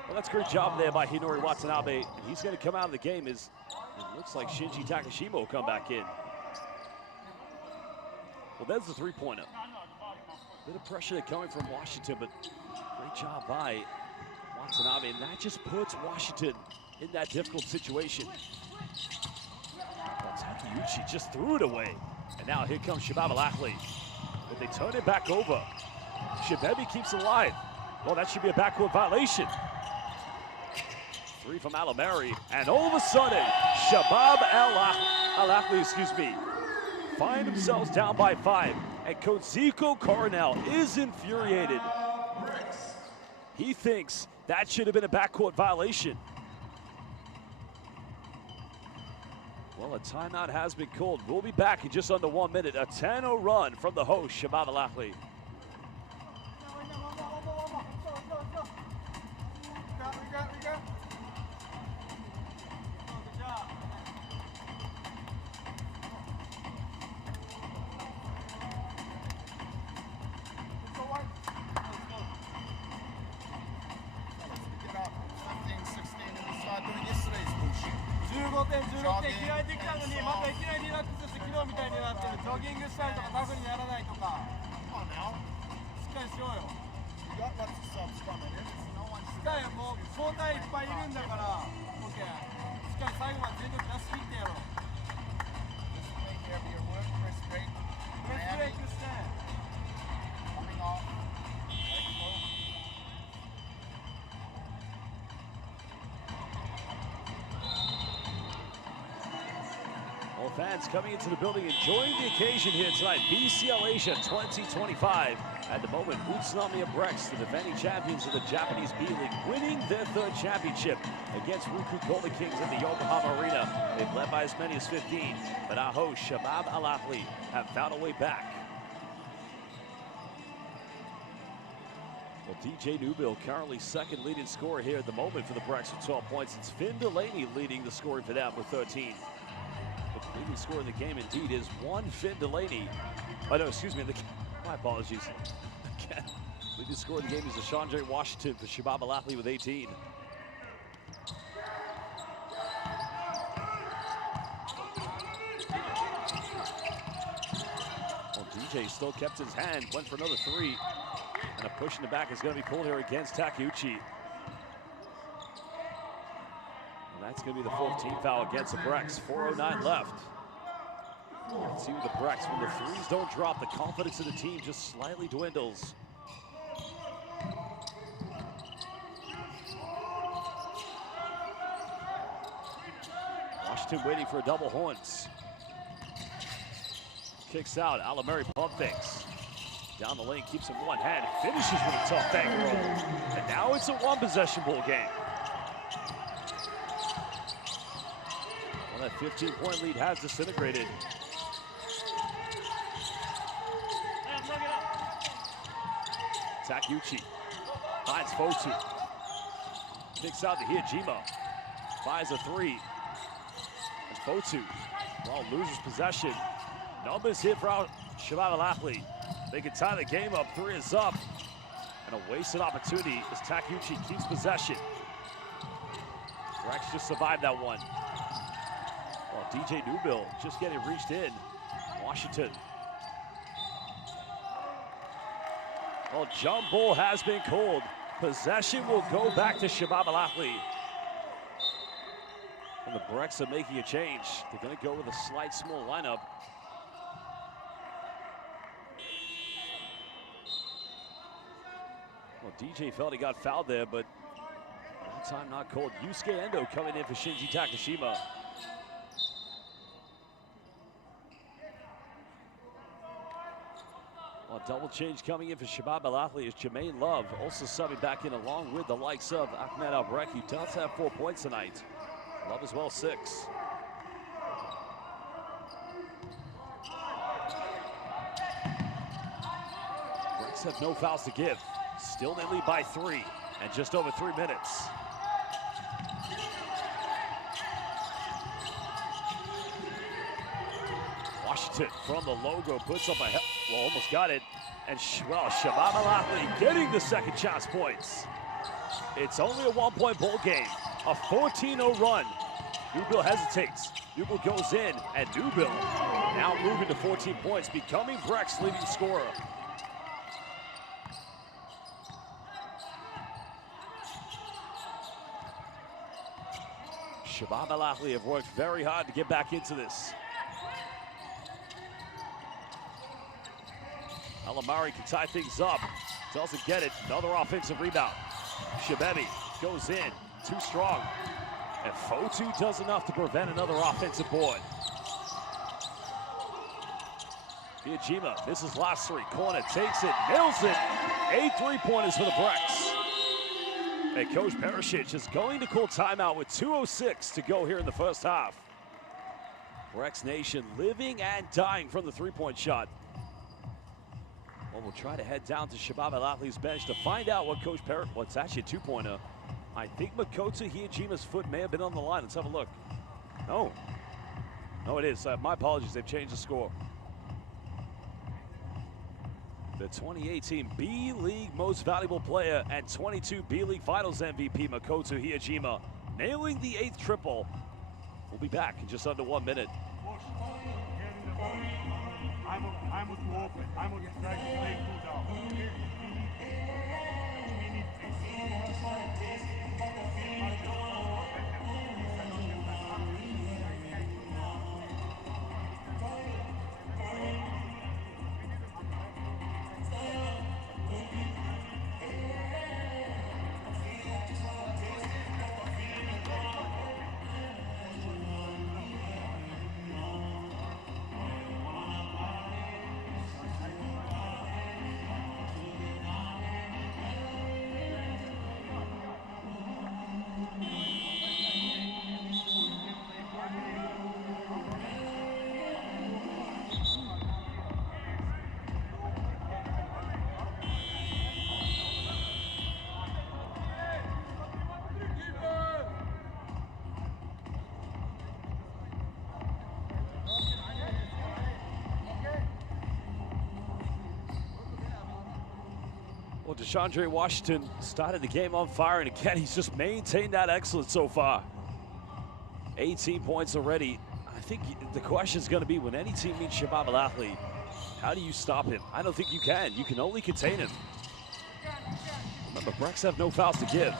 Well, that's a great job there by Hinori Watanabe. And he's going to come out of the game as it looks like Shinji Takashima will come back in. Well, there's the three-pointer. Bit of pressure coming from Washington, but great job by Watanabe, and that just puts Washington in that difficult situation. Well, Takeuchi just threw it away, and now here comes Shabab Al Ahli, but they turn it back over. Shababi keeps it alive. Well, that should be a backcourt violation. Three from Al-Ameri, and all of a sudden, Shabab Al Ahli, find themselves down by 5. And Coach Zico Coronel is infuriated. He thinks that should have been a backcourt violation. Well, a timeout has been called. We'll be back in just under 1 minute. A 10-0 run from the host, Shabab Al Ahli. Fans coming into the building enjoying the occasion here tonight. BCL Asia 2025. At the moment, Utsunomiya Brex, the defending champions of the Japanese B League, winning their third championship against Ruku Golden Kings in the Yokohama Arena. They've led by as many as 15, but our hosts, Shabab Al Ahli, have found a way back. Well, DJ Newbill currently second leading scorer here at the moment for the Brex with 12 points. It's Finn Delaney leading the scoring for them with 13. But the leading scorer in the game indeed is one Finn Delaney. Oh no, excuse me, my apologies. Leading scorer in the game is Deshaundre Washington for Shabab Al Ahli with 18. Well, DJ still kept his hand, went for another three. And a push in the back is going to be called here against Takeuchi. And that's going to be the 14th foul against the Brex. 4:09 left. Let's see with the Brex, when the threes don't drop, the confidence of the team just slightly dwindles. Washington waiting for a double horns. Kicks out, Alamari pump fakes. Down the lane, keeps him one hand, finishes with a tough bank roll. And now it's a one-possession ball game. Well, that 15-point lead has disintegrated. Takeuchi finds Fotu. Kicks out to Hiyajima. Fires a three. And Fotu, well, loses possession. Numbers here for Shabab Al Ahli. They can tie the game up. Three is up. And a wasted opportunity as Takeuchi keeps possession. Brex just survived that one. Well, DJ Newbill just getting reached in. Washington. Well, jump ball has been called. Possession will go back to Shabab Al Ahli. And the Brex are making a change. They're going to go with a slight small lineup. Well, DJ felt he got fouled there, but that time not called. Yusuke Endo coming in for Shinji Takashima. Well, double change coming in for Shabab Al Ahli is Jermaine Love, also subbing back in along with the likes of Ahmed Albrek, who does have 4 points tonight. Love as well, 6. Brex have no fouls to give. Still they lead by 3 and just over 3 minutes. Washington from the logo puts up a, well, almost got it. And well, Shabab Al Ahli getting the second chance points. It's only a 1-point ball game. A 14-0 run. Newbill hesitates. Newbill goes in, and Newbill now moving to 14 points, becoming Brex leading scorer. Shabab Al Ahli have worked very hard to get back into this. Alamari can tie things up. Doesn't get it. Another offensive rebound. Shabebi goes in. Too strong. And Fotu does enough to prevent another offensive board. Hiyajima, this is last three. Corner takes it, nails it. 8 3-pointers for the Brex. And Coach Perisic is going to call timeout with 2:06 to go here in the first half. Brex Nation living and dying from the 3-point shot. Well, we'll try to head down to Shabab Al Ahli's bench to find out what Coach Perisic, well, it's actually a 2-pointer. I think Makoto Hiyajima's foot may have been on the line. Let's have a look. No. No, it is. My apologies. They've changed the score. The 2018 B-League Most Valuable Player and 22 B-League Finals MVP, Makoto Hiyajima, nailing the 8th triple. We'll be back in just under 1 minute. I'm too open. I'm going to try to play 2 down. DeShondre Washington started the game on fire, and again, he's just maintained that excellence so far. 18 points already. I think the question is going to be, when any team meets Shabab Al Ahli, how do you stop him? I don't think you can. You can only contain him. Remember, Brex have no fouls to give.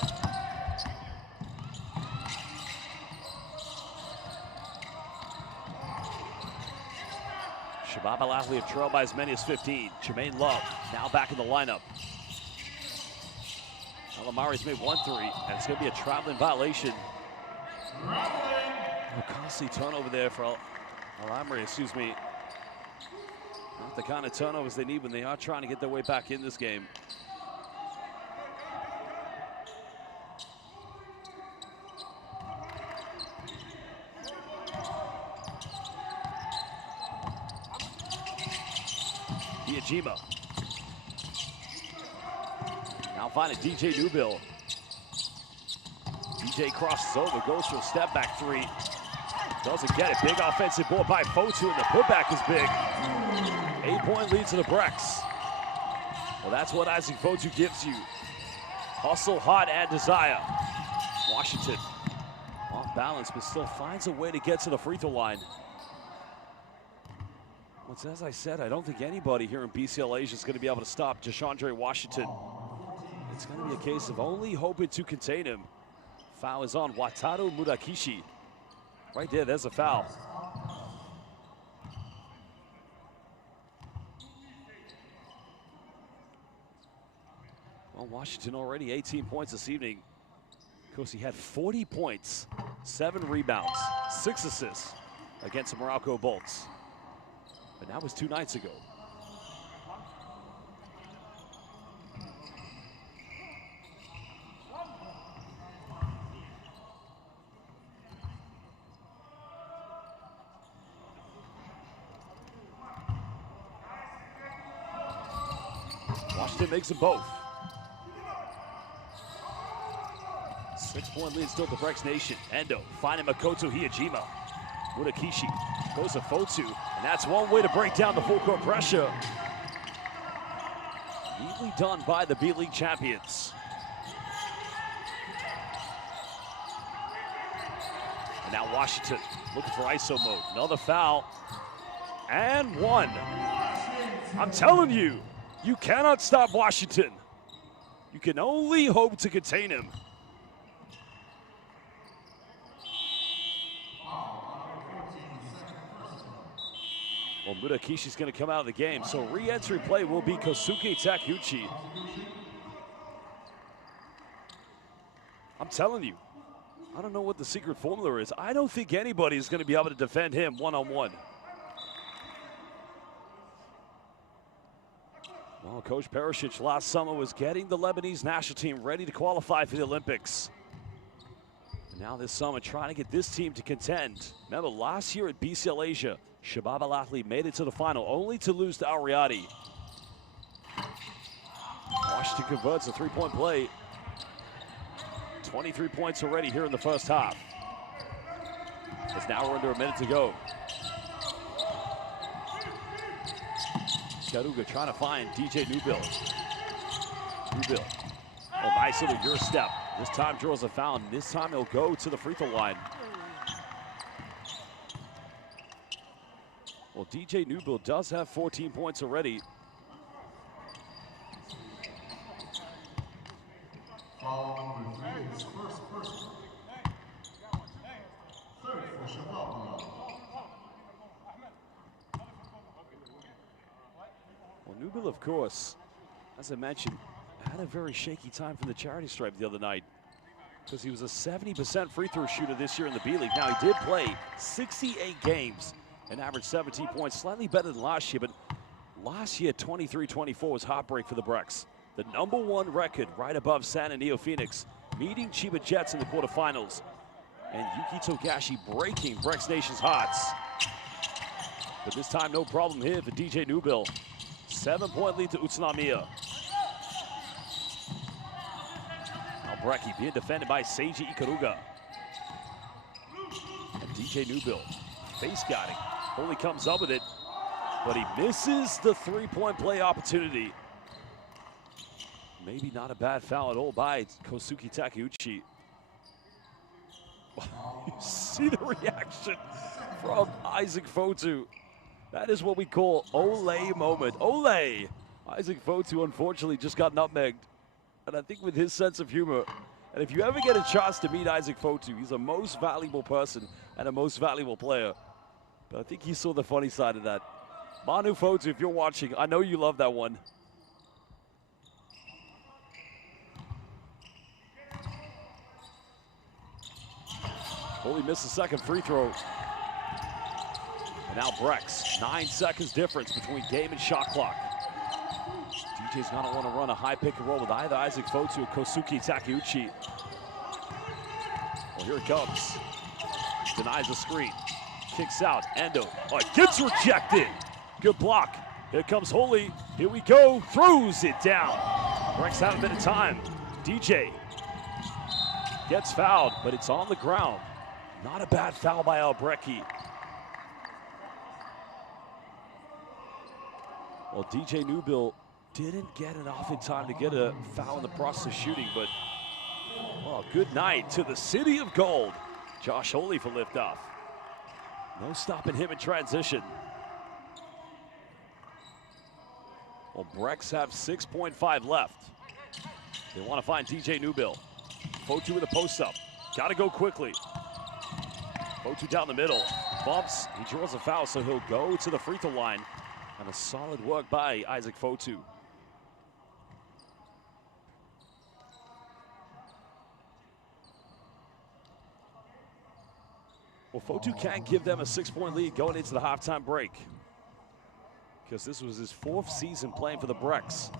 Shabab Al Ahli have trailed by as many as 15. Jermaine Love now back in the lineup. Alamari's made 1 3, and it's going to be a traveling violation. A costly turnover there for Alamari, excuse me. Not the kind of turnovers they need when they are trying to get their way back in this game. Diajima. Now finding DJ Newbill. DJ crosses over, goes for a step back 3. Doesn't get it. Big offensive board by Fotu, and the putback is big. 8-point lead to the Brex. Well, that's what Isaac Fotu gives you. Hustle, heart, and desire. Washington off balance, but still finds a way to get to the free throw line. Well, as I said, I don't think anybody here in BCL Asia is going to be able to stop DeShondre Washington. It's going to be a case of only hoping to contain him. Foul is on Wataru Murakishi. Right there, there's a foul. Well, Washington already 18 points this evening. Of course, he had 40 points, 7 rebounds, 6 assists against the Morocco Bolts. But that was 2 nights ago. Washington makes them both. 6-point lead still to Brex Nation. Endo finding Makoto Hiajima. Murakishi goes to Fotu, and that's one way to break down the full court pressure. Neatly done by the B-League champions. And now Washington looking for ISO mode. Another foul, and 1. I'm telling you, you cannot stop Washington. You can only hope to contain him. Well, Murakishi's going to come out of the game, so re-entry play will be Kosuke Takuchi. I'm telling you, I don't know what the secret formula is. I don't think anybody is going to be able to defend him one-on-one. Well, Coach Perisic last summer was getting the Lebanese national team ready to qualify for the Olympics. And now this summer, trying to get this team to contend. Remember, last year at BCL Asia, Shabab Al Ahli made it to the final, only to lose to Al Riyadi. Washington converts a 3-point play. 23 points already here in the first half. As now we're under a minute to go. Karuga trying to find DJ Newbill. Newbill. Oh, nice little your step. This time draws a foul, and this time he'll go to the free throw line. Well, DJ Newbill does have 14 points already. Well, Newbill, of course, as I mentioned, had a very shaky time from the charity stripe the other night because he was a 70% free throw shooter this year in the B-League. Now, he did play 68 games and averaged 17 points, slightly better than last year, but last year, 23-24 was heartbreak for the Brex. The #1 record right above San Antonio Phoenix, meeting Chiba Jets in the quarterfinals, and Yuki Togashi breaking Brex Nation's hearts. But this time, no problem here for DJ Newbill. 7-point lead to Utsunomiya. Now Brecky being defended by Seiji Ikaruga. And DJ Newbill face guarding. Only comes up with it, but he misses the 3-point play opportunity. Maybe not a bad foul at all by Kosuke Takeuchi. You see the reaction from Isaac Fotu. That is what we call Ole moment. Ole! Isaac Fotu unfortunately just got nutmegged. And I think with his sense of humor, and if you ever get a chance to meet Isaac Fotu, he's a most valuable person and a most valuable player. But I think he saw the funny side of that. Manu Fotu, if you're watching, I know you love that one. Only missed the second free throw. And now Brex, 9 seconds difference between game and shot clock. DJ's gonna want to run a high pick and roll with either Isaac Fotu or Kosuke Takeuchi. Well, here it comes. Denies the screen. Kicks out. Endo. Oh, it gets rejected. Good block. Here comes Holy. Here we go. Throws it down. Brex having a bit of time. DJ gets fouled, but it's on the ground. Not a bad foul by Albrecht. Well, DJ Newbill didn't get it off in time to get a foul in the process of shooting, but well, good night to the City of Gold. Josh Holy for liftoff. No stopping him in transition. Well, Brex have 6.5 left. They want to find DJ Newbill. Fotu with a post up. Got to go quickly. Fotu down the middle. Bumps. He draws a foul, so he'll go to the free throw line. And a solid work by Isaac Fotu. Well, Fotu can't give them a 6-point lead going into the halftime break, because this was his 4th season playing for the Brex.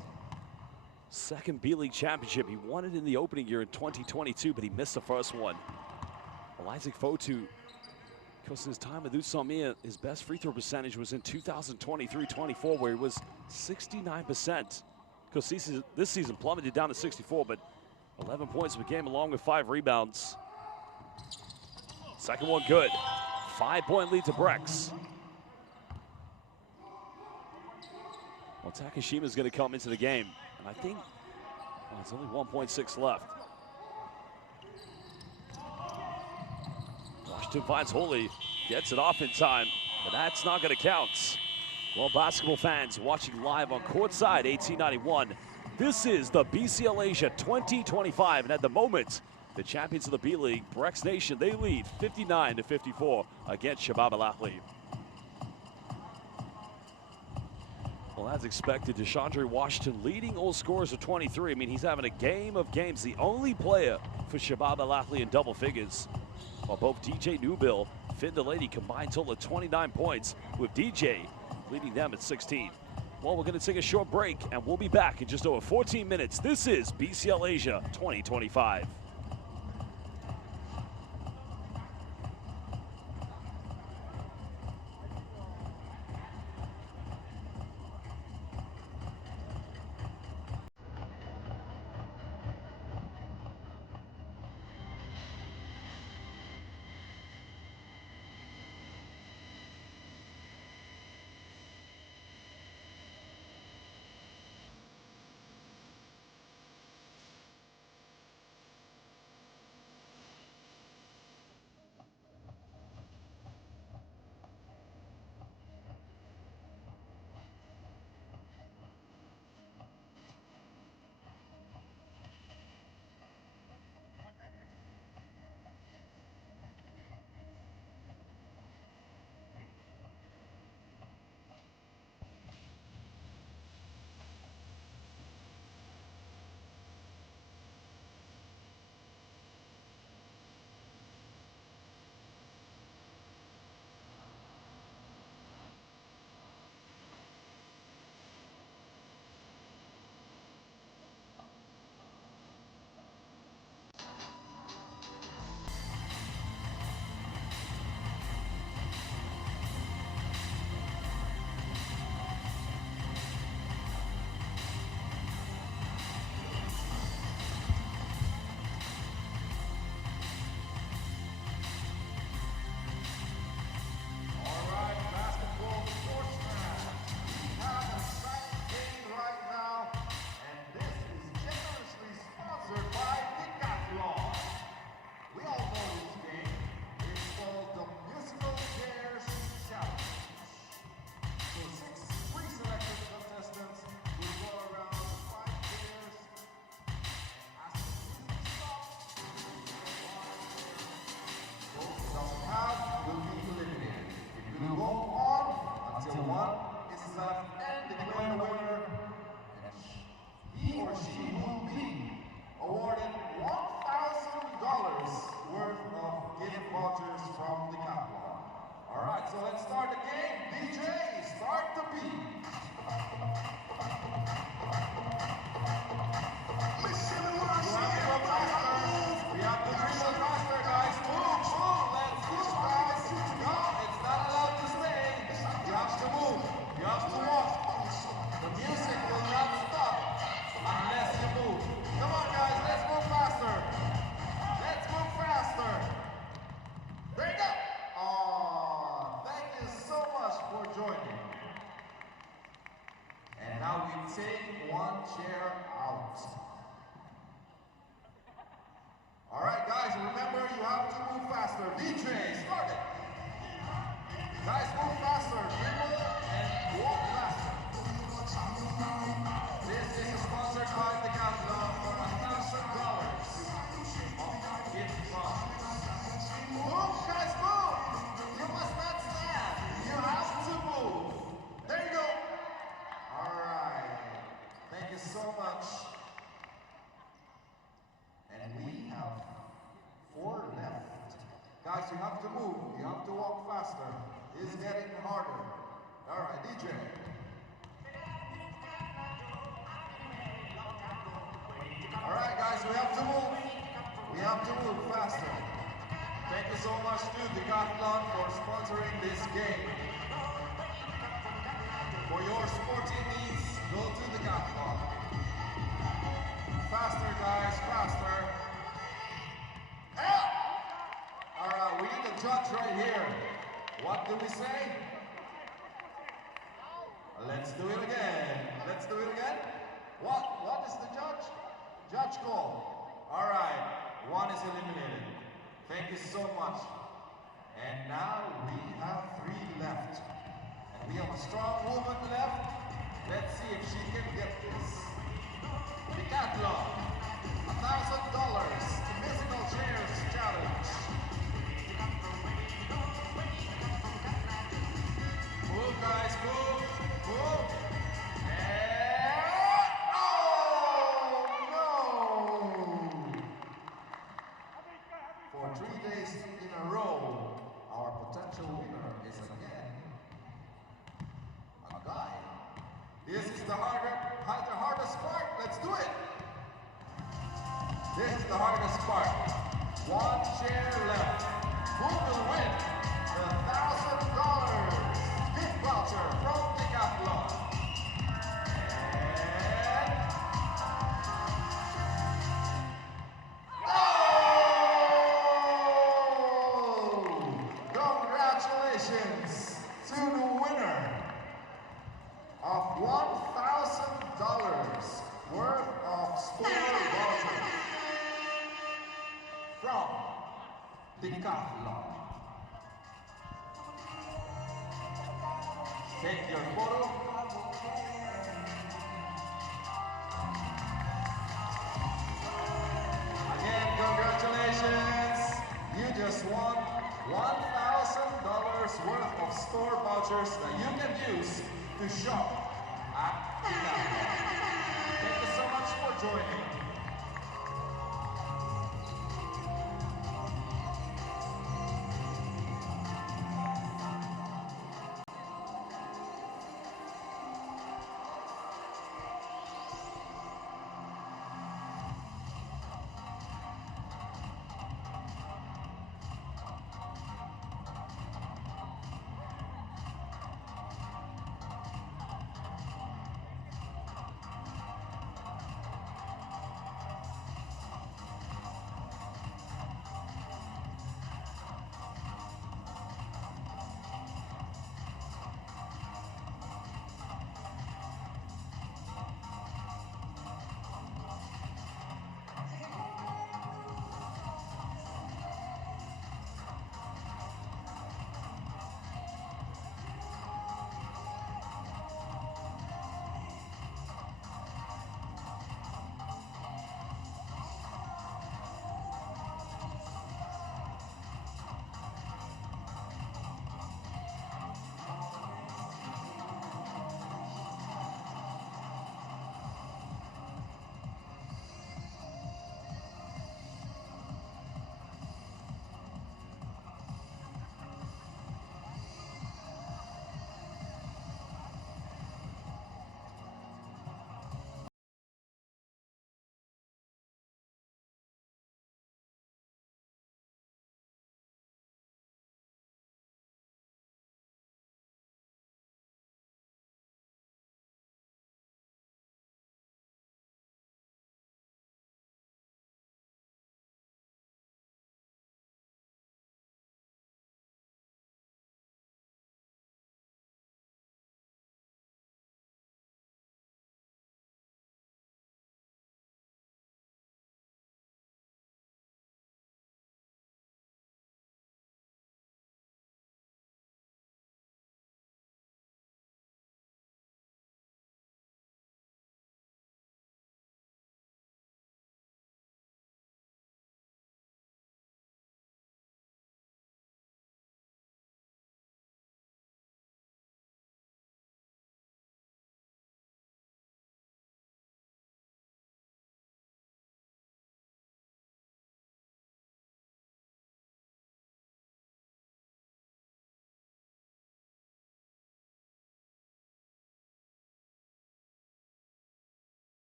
2nd B-League championship. He won it in the opening year in 2022, but he missed the first one. Well, Isaac Fotu, because his time with Utsunomiya, his best free throw percentage was in 2023-24, where he was 69%. Because this season plummeted down to 64, but 11 points per game along with 5 rebounds. Second one good. 5-point lead to Brex. Well, Takashima's going to come into the game. And I think it's only 1.6 left. Washington finds Holy, gets it off in time, but that's not going to count. Well, basketball fans watching live on courtside 1891, this is the BCL Asia 2025, and at the moment, the champions of the B-League, Brex Nation, they lead 59-54 against Shabab Al Ahli. Well, as expected, DeShondre Washington leading all scorers of 23. I mean, he's having a game of games, the only player for Shabab Al Ahli in double figures. While both DJ Newbill, Finn Delaney combined total of 29 points, with DJ leading them at 16. Well, we're going to take a short break, and we'll be back in just over 14 minutes. This is BCL Asia 2025. start the game. DJ, start the beat. We have to dribble faster, guys. Move, move. Let's go, guys. No, it's not allowed to stay. You have to move. You have to walk. The music will not stop unless you move. Come on, guys. Let's move faster. Let's move faster. There you go. Oh, thank you so much for joining. And now we take one chair out. All right, guys, remember you have to move faster. DJ, start it. Guys, move faster. Dribble and walk faster. This is sponsored by the Decathlon for $1,000 of gift cards. Move, guys, move. You must not stand. You have to move. There you go. All right. Thank you so much. And we have 4 left. Guys, you have to move. You have to walk faster. It's getting harder. All right, DJ. All right, guys, we have to move. We have to move faster. Thank you so much to Decathlon for sponsoring this game. For your sporting needs, go to Decathlon. Faster, guys, faster. Help! All right, we need a judge right here. What do we say? Let's do it again. Let's do it again. What is the judge? Judge call. All right, 1 is eliminated. Thank you so much. And now we have 3 left. And we have a strong woman left. Let's see if she can get this. Decathlon, $1,000 musical chairs challenge. Move, guys, move, move. And oh no! For 3 days in a row, our potential winner is again a guy. This is the hardest part. Let's do it. This is the hardest part. 1 chair left. Who will win the $1,000 gift voucher from Decathlon? And oh! Congratulations to the winner of $1,000 worth of store vouchers from Decathlon. Take your photo. Again, congratulations. You just won $1,000 worth of store vouchers that you can use to shop at Decathlon. Thank you so much for joining.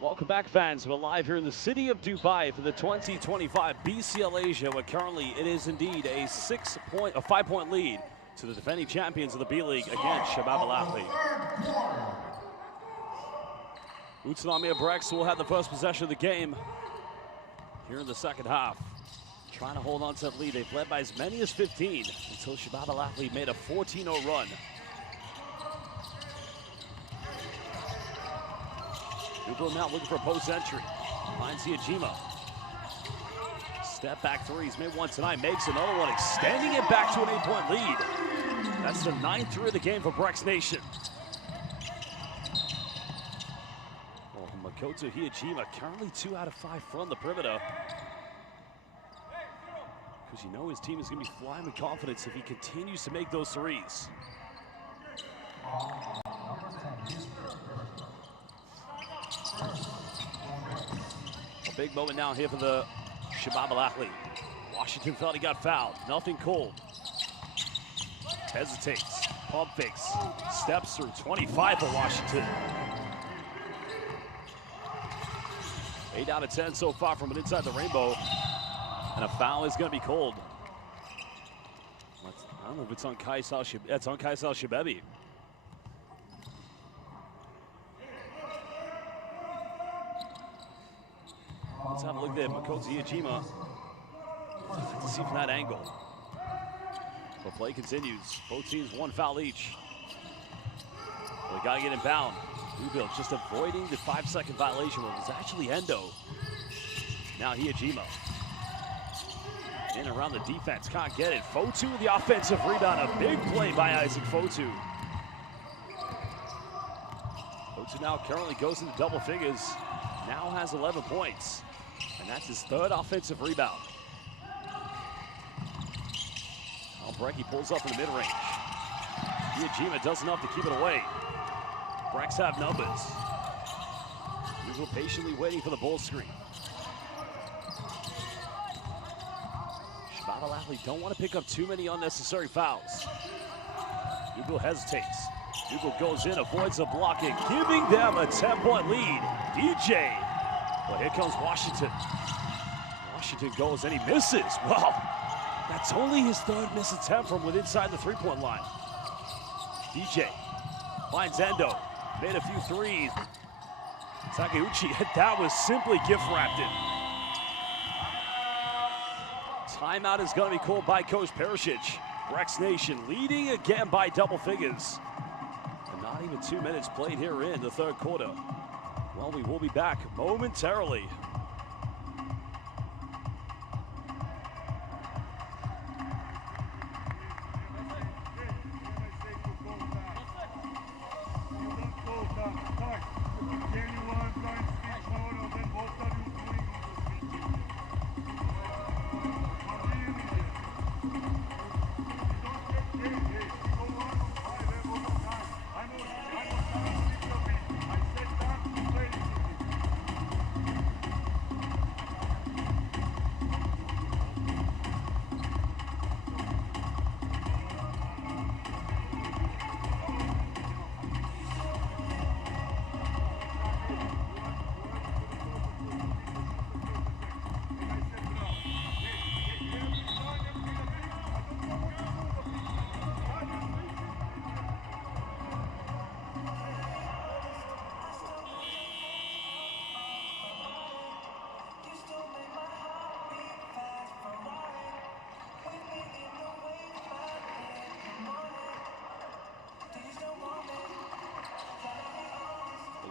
Welcome back, fans. We're live here in the city of Dubai for the 2025 BCL Asia, where currently it is indeed a 5-point lead to the defending champions of the B League against Shabab Al Ahli. Utsunomiya Brex will have the first possession of the game here in the second half. Trying to hold on to that lead. They've led by as many as 15 until Shabab Al Ahli made a 14-0 run. Nubil now looking for a post entry. Finds Yajima. Step back three. He's made one tonight. Makes another one, extending it back to an 8-point lead. That's the 9th three of the game for Brex Nation. Oh, Makoto Hiyajima currently 2 out of 5 from the perimeter. Because you know his team is going to be flying with confidence if he continues to make those threes. A big moment now here for the Shabab Al Ahli. Washington felt he got fouled. Nothing cold. Hesitates. Pump fakes. Steps through. 25 for Washington. 8 out of 10 so far from inside the rainbow. And a foul is going to be called. I don't know if it's on Kaisal Shabebi. It's on Kaisal Shabebi. Let's have a look there. Makoto Hiyajima. To see from that angle. The play continues. Both teams 1 foul each. Well, they got to get him bound. Nubil just avoiding the 5-second violation when it was actually Endo. Now Hiyajima. In around the defense, can't get it. Fotu with the offensive rebound. A big play by Isaac Fotu. Fotu now currently goes into double figures. Now has 11 points. And that's his 3rd offensive rebound. Brecky pulls up in the mid-range. Hiyajima does enough to keep it away. Brex have numbers. Nubil patiently waiting for the ball screen. Shabab Al Ahli don't want to pick up too many unnecessary fouls. Nubil hesitates. Nubil goes in, avoids the blocking, giving them a 10-point lead. DJ. Well, here comes Washington. Washington goes and he misses. Wow. That's only his 3rd miss attempt from within inside the 3-point line. DJ finds Endo. Made a few threes. Takeuchi, that was simply gift-wrapped in. Timeout is going to be called by Coach Perisic. Brex Nation leading again by double figures. And not even 2 minutes played here in the 3rd quarter. Well, we will be back momentarily.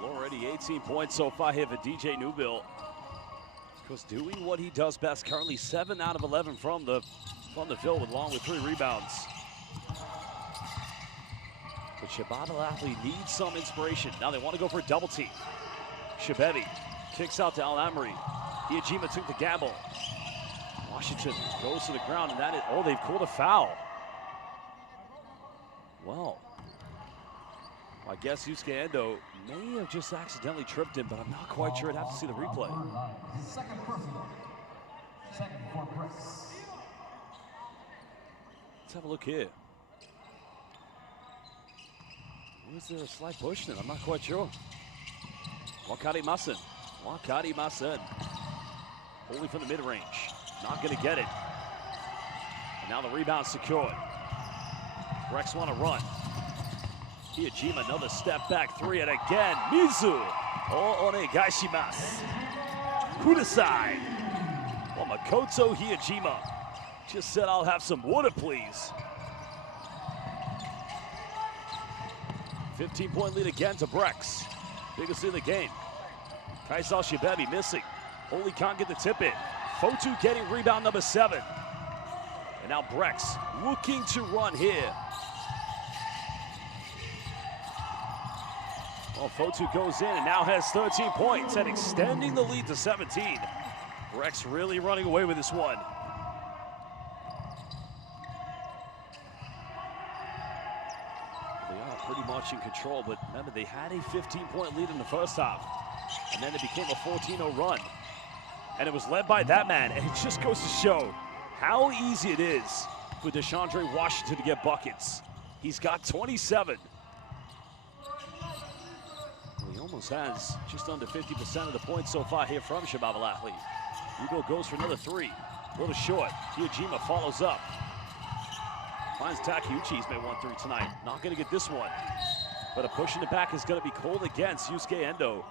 Already 18 points so far here for DJ Nubil. Because doing what he does best, currently 7 out of 11 from the field, along with 3 rebounds. But Shabab Al Ahli needs some inspiration. Now they want to go for a double team. Shabebi kicks out to Al Amri. Hiyajima took the gamble. Washington goes to the ground, and that is, oh, they've called a foul. Well, I guess Yusuke Endo may have just accidentally tripped him, but I'm not quite sure. I'd have to see the replay. Second personal. Second for Brex. Let's have a look here. Was there a slight push then? I'm not quite sure. Wakarimasen. Wakarimasen. Only from the mid-range. Not going to get it. And now the rebound secured. Brex want to run. Hiyajima, another step back three, and again, Mizu. Oh, onegaishimasu. Kudasai. Well, Makoto Hiyajima just said, I'll have some water, please. 15-point lead again to Brex. Biggest in the game. Kaisal Shibebi missing. Oli can't get the tip in. Fotu getting rebound number 7. And now Brex looking to run here. Well, Fotu goes in and now has 13 points and extending the lead to 17. Brex really running away with this one. They are pretty much in control, but remember, they had a 15-point lead in the first half. And then it became a 14-0 run. And it was led by that man, and it just goes to show how easy it is for DeShondre Washington to get buckets. He's got 27. Well, he almost has just under 50% of the points so far here from Shabab Al Ahli. Hugo goes for another 3. A little short. Hiyajima follows up. Finds Takeuchi. He's made 1-3 tonight. Not going to get this one. But a push in the back is going to be cold against Yusuke Endo.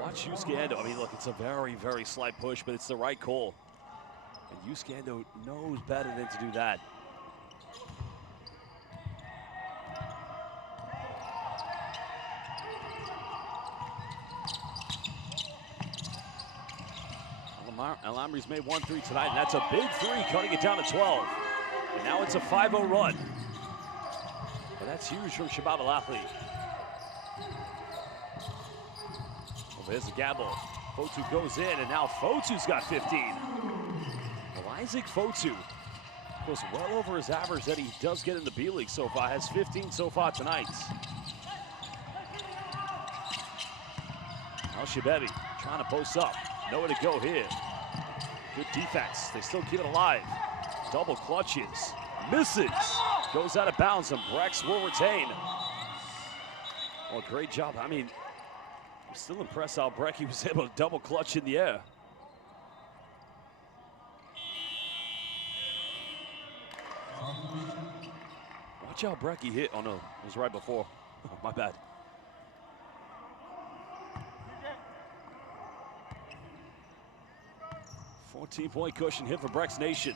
Watch Yusuke Endo. I mean, look, it's a very, very slight push, but it's the right call. And Yusuke Endo knows better than to do that. Alhambre's made 1-3 tonight, and that's a big 3, cutting it down to 12. And now it's a 5-0 run. But that's huge from Shabab Al Ahli. Well, there's a gamble. Fotu goes in, and now Fotu's got 15. Well, Isaac Fotu was well over his average that he does get in the B-League so far. Has 15 so far tonight. Now Shibebi trying to post up. Nowhere to go here. Good defense. They still keep it alive. Double clutches. Misses. Goes out of bounds, and Brex will retain. Well, great job. I mean, I'm still impressed how Brecky was able to double clutch in the air. Watch how Brecky hit. Oh, no. It was right before. Oh, my bad. Point cushion hit for Brex Nation.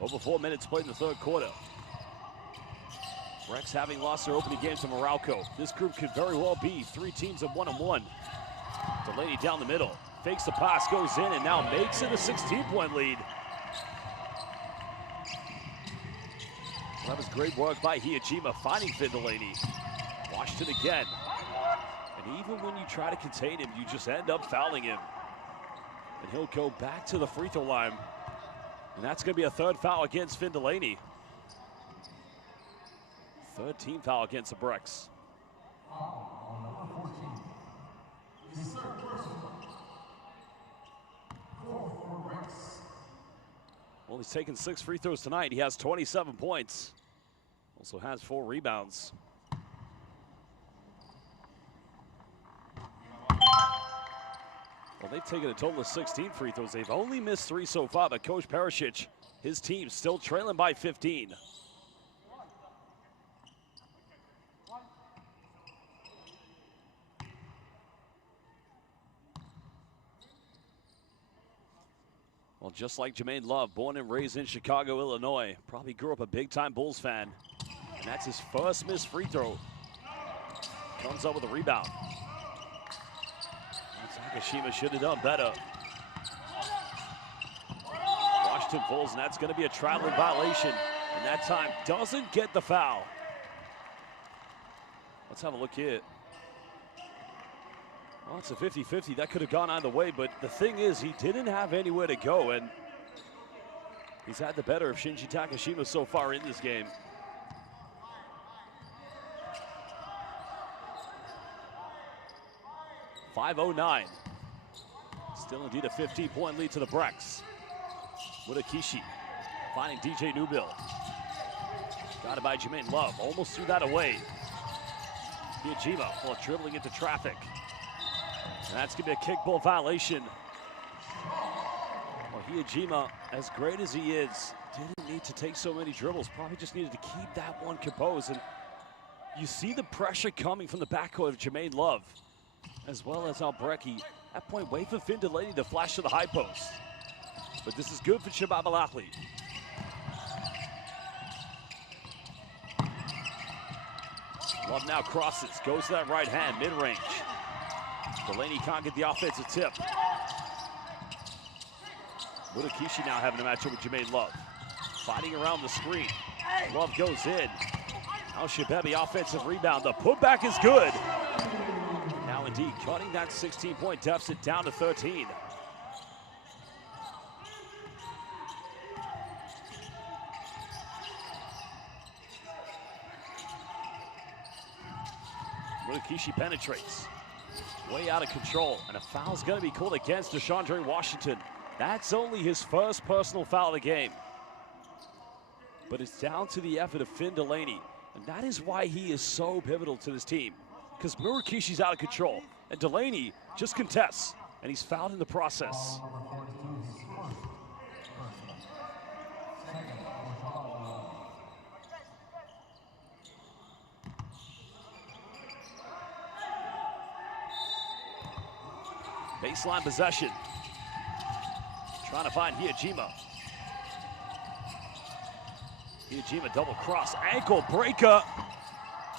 Over 4 minutes played in the third quarter. Brex having lost their opening game to Morocco. This group could very well be 3 teams of 1-on-1. Delaney down the middle. Fakes the pass, goes in, and now makes it a 16-point lead. Well, that was great work by Hiyajima finding Finn Delaney. Washington again. And even when you try to contain him, you just end up fouling him. And he'll go back to the free throw line. And that's going to be a 3rd foul against Finn Delaney. 3rd team foul against the Brex. Well, he's taken 6 free throws tonight. He has 27 points. Also has 4 rebounds. Well, they've taken a total of 16 free throws. They've only missed 3 so far, but Coach Perisic, his team still trailing by 15. Well, just like Jermaine Love, born and raised in Chicago, Illinois, probably grew up a big-time Bulls fan. And that's his first missed free throw. Comes up with a rebound. Takashima should have done better. Washington falls, and that's going to be a traveling violation. And that time doesn't get the foul. Let's have a look here. Well, it's a 50-50. That could have gone either way, but the thing is, he didn't have anywhere to go, and he's had the better of Shinji Takashima so far in this game. .509. Still indeed a 15-point lead to the Brex. Mutakishi finding DJ Newbill. Got it by Jermaine Love, almost threw that away. Hijima while dribbling into traffic. And that's gonna be a kickball violation. Well, Hijima, as great as he is, didn't need to take so many dribbles. Probably just needed to keep that one composed. And you see the pressure coming from the backcourt of Jermaine Love, as well as Albrecki. At that point, wait for Finn Delaney to flash to the high post. But this is good for Shabab Al Ahli. Love now crosses, goes to that right hand, mid-range. Delaney can't get the offensive tip. Mutakishi now having a matchup with Jermaine Love. Fighting around the screen. Love goes in. Now Shabebi offensive rebound. The putback is good. Now indeed, cutting that 16-point deficit down to 13. Mutakishi penetrates. Way out of control, and a foul's gonna be called against DeShondre Washington. That's only his first personal foul of the game. But it's down to the effort of Finn Delaney, and that is why he is so pivotal to this team, because Murakishi's out of control, and Delaney just contests, and he's fouled in the process. Baseline possession. Trying to find Hijima. Hijima double cross, ankle breaker.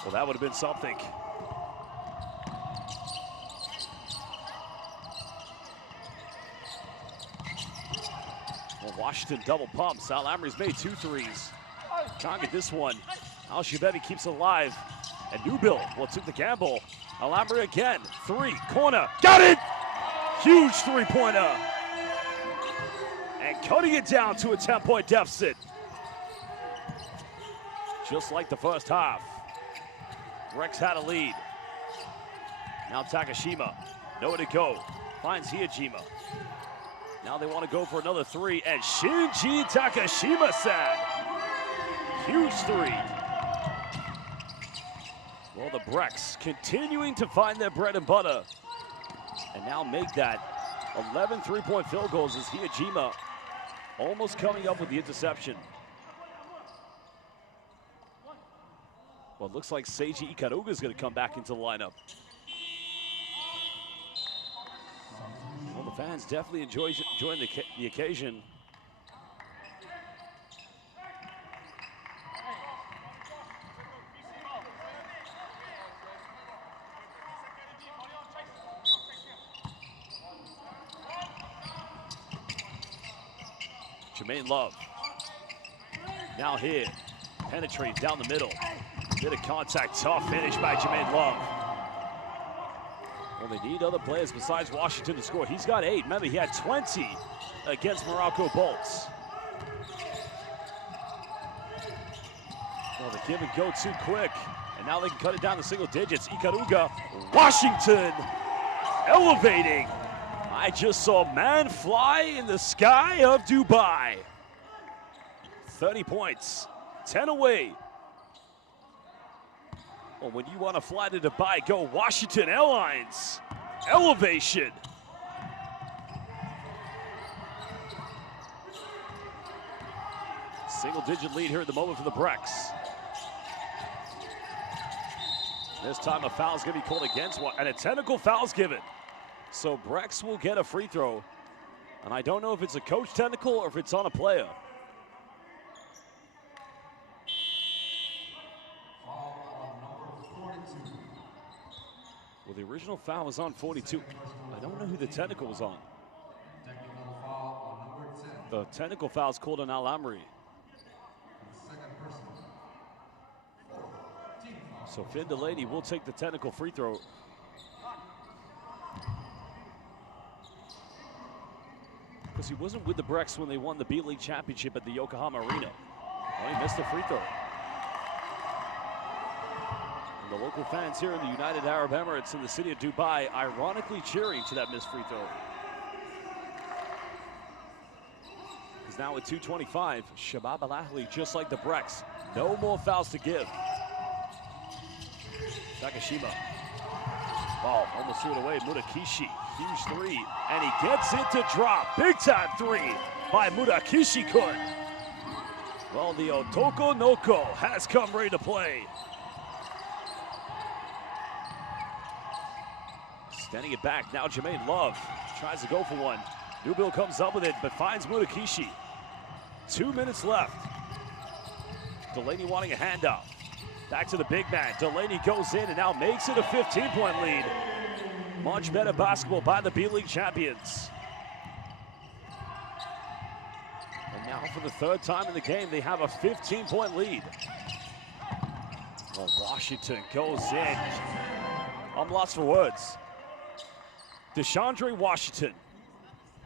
Well, that would have been something. Well, Washington double pumps. Al Amri's made 2 threes. Can't get this one. Al Shabebi keeps it alive. And Newbill will take the gamble. Al Amri again. 3, corner. Got it! Huge three-pointer. And cutting it down to a 10-point deficit. Just like the first half. Brex had a lead. Now Takashima, nowhere to go. Finds Hijima. Now they want to go for another 3, and Shinji Takashima-san. Huge 3. Well, the Brex continuing to find their bread and butter. And now make that 11 three-point field goals as Hijima almost coming up with the interception. Well, it looks like Seiji Ikaruga is going to come back into the lineup. Well, the fans definitely enjoying the occasion. Jermaine Love. Now here, penetrates down the middle. Bit of contact, tough finish by Jermaine Love. Well, they need other players besides Washington to score. He's got 8. Remember, he had 20 against Morocco Bolts. Well, the give and go too quick, and now they can cut it down to single digits. Ikaruga, Washington, elevating. I just saw man fly in the sky of Dubai. 30 points, 10 away. Well, when you want to fly to Dubai, go Washington Airlines. Elevation. Single-digit lead here at the moment for the Brex. This time a foul's going to be called against one, and a technical foul's given. So Brex will get a free throw. And I don't know if it's a coach technical or if it's on a player. Well, the original foul was on 42. I don't know who the technical was on. The technical foul's called on Al Amri. So Finn Delaney will take the technical free throw. Because he wasn't with the Brex when they won the B-League championship at the Yokohama Arena. Well, he missed the free throw. And the local fans here in the United Arab Emirates in the city of Dubai ironically cheering to that missed free throw. now at 2:25. Shabab Al Ahli, just like the Brex. No more fouls to give. Takashima. Oh, almost threw it away. Mutakishi, huge three. And he gets it to drop. Big time three by Mutakishi-kun. Well, the Otoko Noko has come ready to play. Standing it back, now Jermaine Love tries to go for one. Newbill comes up with it, but finds Mutakishi. 2 minutes left. Delaney wanting a handoff. Back to the big man. Delaney goes in and now makes it a 15-point lead. Much better basketball by the B-League champions. And now for the third time in the game, they have a 15-point lead. Well, Washington goes in. I'm lost for words. DeShondre Washington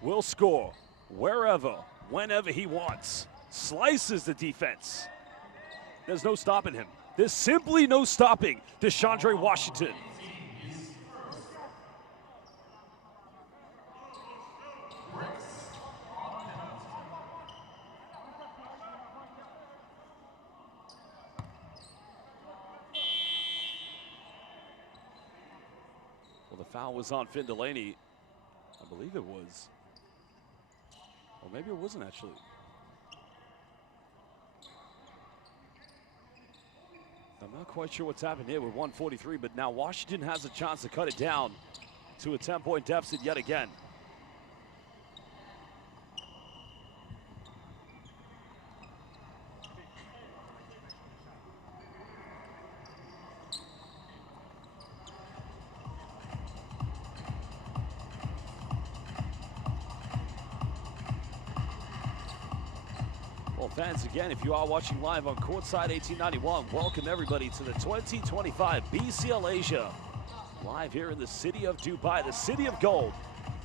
will score wherever, whenever he wants. Slices the defense. There's no stopping him. There's simply no stopping DeShondre Washington. Well, the foul was on Finn Delaney. I believe it was. Or maybe it wasn't actually. I'm not quite sure what's happened here with 1:43, but now Washington has a chance to cut it down to a 10-point deficit yet again. Well, fans, again, if you are watching live on Courtside 1891, welcome everybody to the 2025 BCL Asia. Live here in the city of Dubai, the city of gold.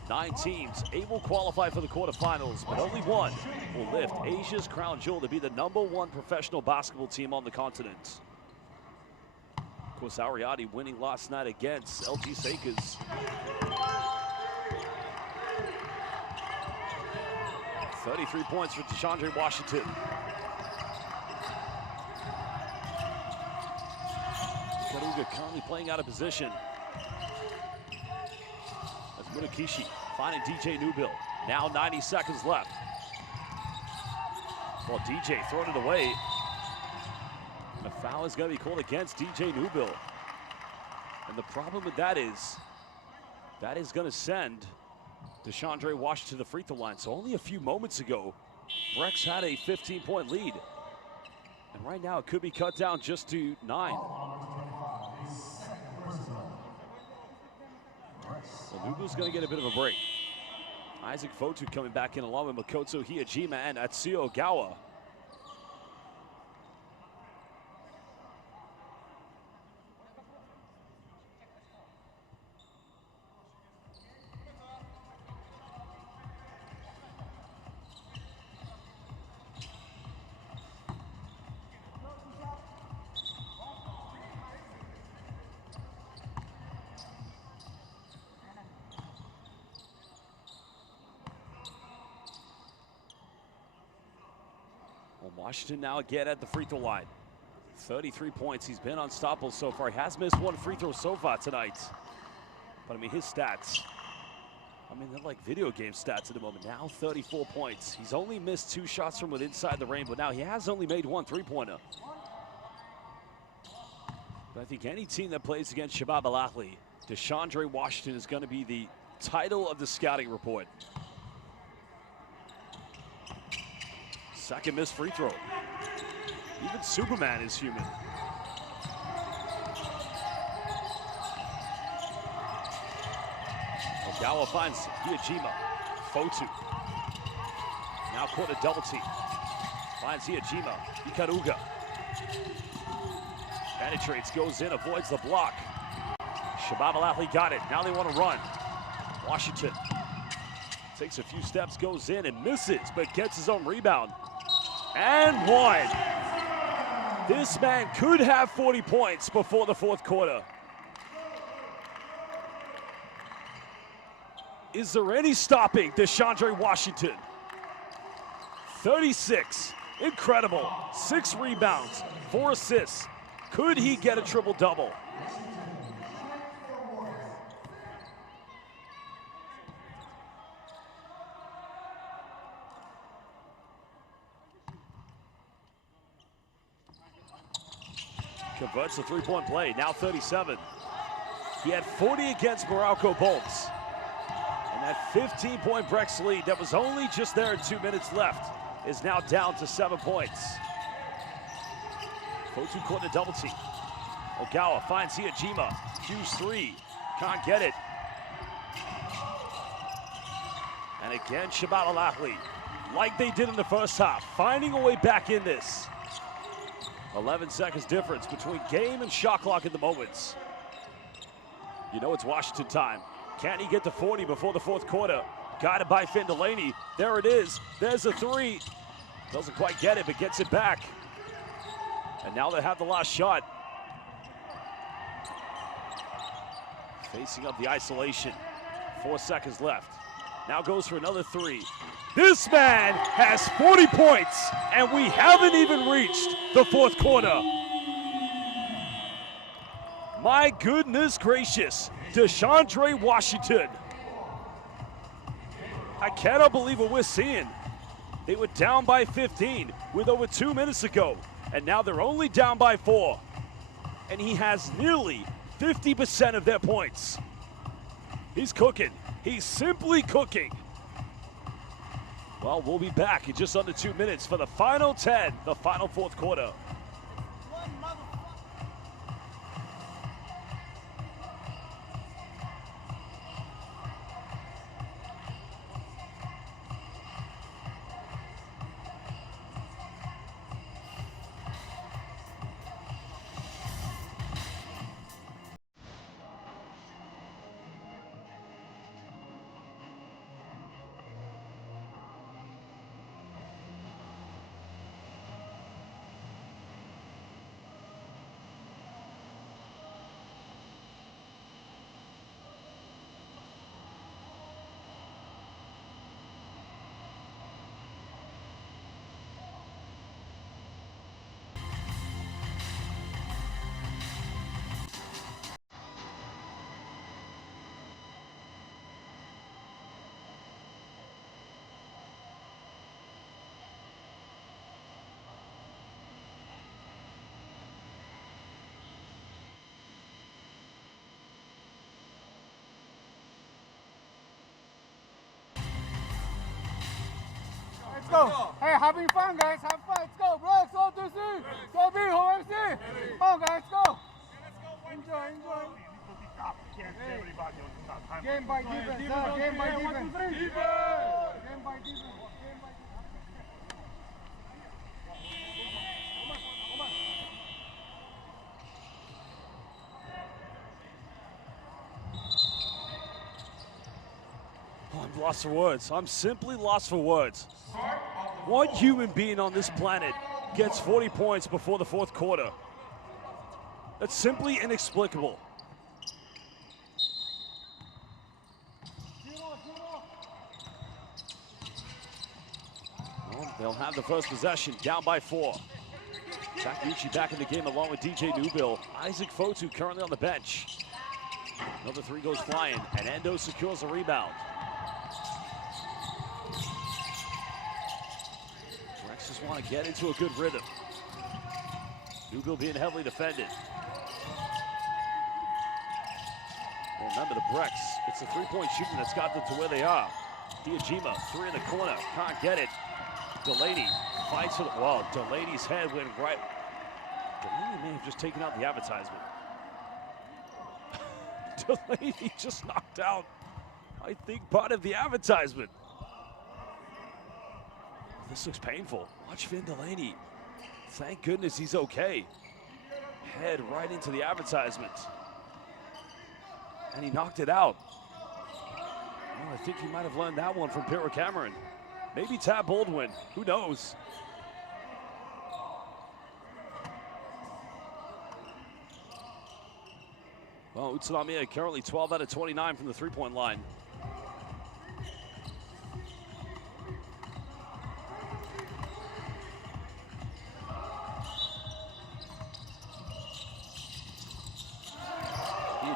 9 teams able to qualify for the quarterfinals, but only one will lift Asia's crown jewel to be the #1 professional basketball team on the continent. Of course, Ariadne winning last night against LG Sakers. 33 points for DeShondre Washington. Karuga currently playing out of position. That's Mutakishi finding DJ Newbill. Now 90 seconds left. Well, DJ throwing it away. And a foul is going to be called against DJ Newbill. And the problem with that is going to send DeShondre Washington to the free throw line. So only a few moments ago, Brex had a 15-point lead. And right now it could be cut down just to 9. Well, Nubill's going to get a bit of a break. Isaac Fotu coming back in along with Makoto Hiyajima and Atsuyo Ogawa. Washington now again at the free throw line. 33 points. He's been unstoppable so far. He has missed one free throw so far tonight. But I mean, his stats, they're like video game stats at the moment. Now 34 points. He's only missed 2 shots from inside the rainbow. Now he has only made 1 3-pointer. But I think any team that plays against Shabab Al Ahli, DeShondre Washington is going to be the title of the scouting report. Second missed free throw. Even Superman is human. Ogawa finds Hiyajima. Fotu. Now caught a double team. Finds Hiyajima. Ikaruga. Penetrates, goes in, avoids the block. Shabab Al Ahli got it. Now they want to run. Washington takes a few steps, goes in and misses, but gets his own rebound. And 1. This man could have 40 points before the 4th quarter. Is there any stopping DeShondre Washington? 36. Incredible. 6 rebounds, 4 assists. Could he get a triple-double? Converts the three-point play, now 37. He had 40 against Morocco Bolts. And that 15-point Brex lead that was only just there at 2 minutes left is now down to 7 points. Fotu caught in a double team. Ogawa finds Hiajima. Hughes 3, can't get it. And again, Shabab Al Ahli, like they did in the first half, finding a way back in this. 11 seconds difference between game and shot clock at the moments. You know it's Washington time. Can he get to 40 before the fourth quarter? Guided by Finn Delaney. There it is. There's a 3. Doesn't quite get it, but gets it back. And now they have the last shot. Facing up the isolation. 4 seconds left. Now goes for another 3. This man has 40 points, and we haven't even reached the fourth quarter. My goodness gracious, DeShondre Washington. I cannot believe what we're seeing. They were down by 15 with over 2 minutes ago, and now they're only down by 4. And he has nearly 50% of their points. He's cooking. He's simply cooking. Well, we'll be back in just under 2 minutes for the final 10, the final fourth quarter. Let's go. Hey, having fun, guys. Have fun. Let's go, bro. Let's go to see. Go be home FC. Come on, guys. Go. Enjoy. Game by defense. Game by defense. Game by defense. I'm lost for words. I'm simply lost for words. What human being on this planet gets 40 points before the fourth quarter? That's simply inexplicable. Well, they'll have the first possession, down by 4. Takeuchi back in the game along with DJ Newbill. Isaac Fotu currently on the bench. Another 3 goes flying, and Endo secures the rebound. Brex just want to get into a good rhythm. Newbill being heavily defended. Well, remember the Brex, it's the 3-point shooting that's got them to where they are. Hiajima, 3 in the corner, can't get it. Delaney fights for the wall. Delaney's head went right. Delaney may have just taken out the advertisement. Delaney just knocked out, I think, part of the advertisement. This looks painful. Watch Finn Delaney. Thank goodness he's okay. Head right into the advertisement. And he knocked it out. Well, I think he might have learned that one from Pira Cameron. Maybe Tab Baldwin, who knows? Well, Utsunomiya currently 12 out of 29 from the 3-point line.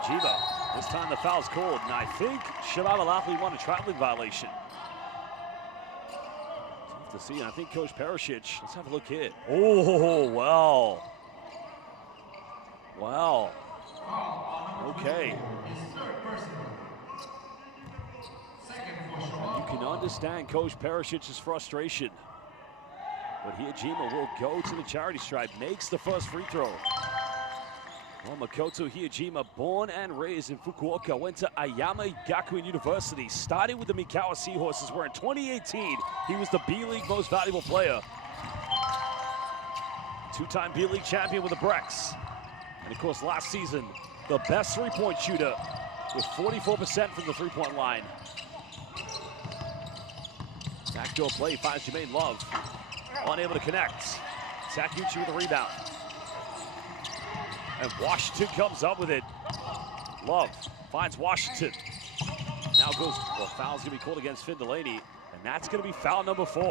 Hijima. This time the foul's called, and I think Shabab Al Ahli won a traveling violation. Tough to see, and I think Coach Perisic, let's have a look here. Oh, well. Well. Okay. You can understand Coach Perisic's frustration. But Hijima will go to the charity stripe, makes the first free throw. Well, Makoto Hijima, born and raised in Fukuoka, went to Ayama Gakuen University, started with the Mikawa Seahorses, where in 2018, he was the B-League most valuable player. Two-time B-League champion with the Brex. And of course, last season, the best three-point shooter with 44% from the three-point line. Backdoor play finds Jermaine Love. Unable to connect. Takuchi with a rebound. And Washington comes up with it. Love finds Washington. Now goes, well, foul's gonna be called against Finn Delaney, and that's gonna be foul number 4.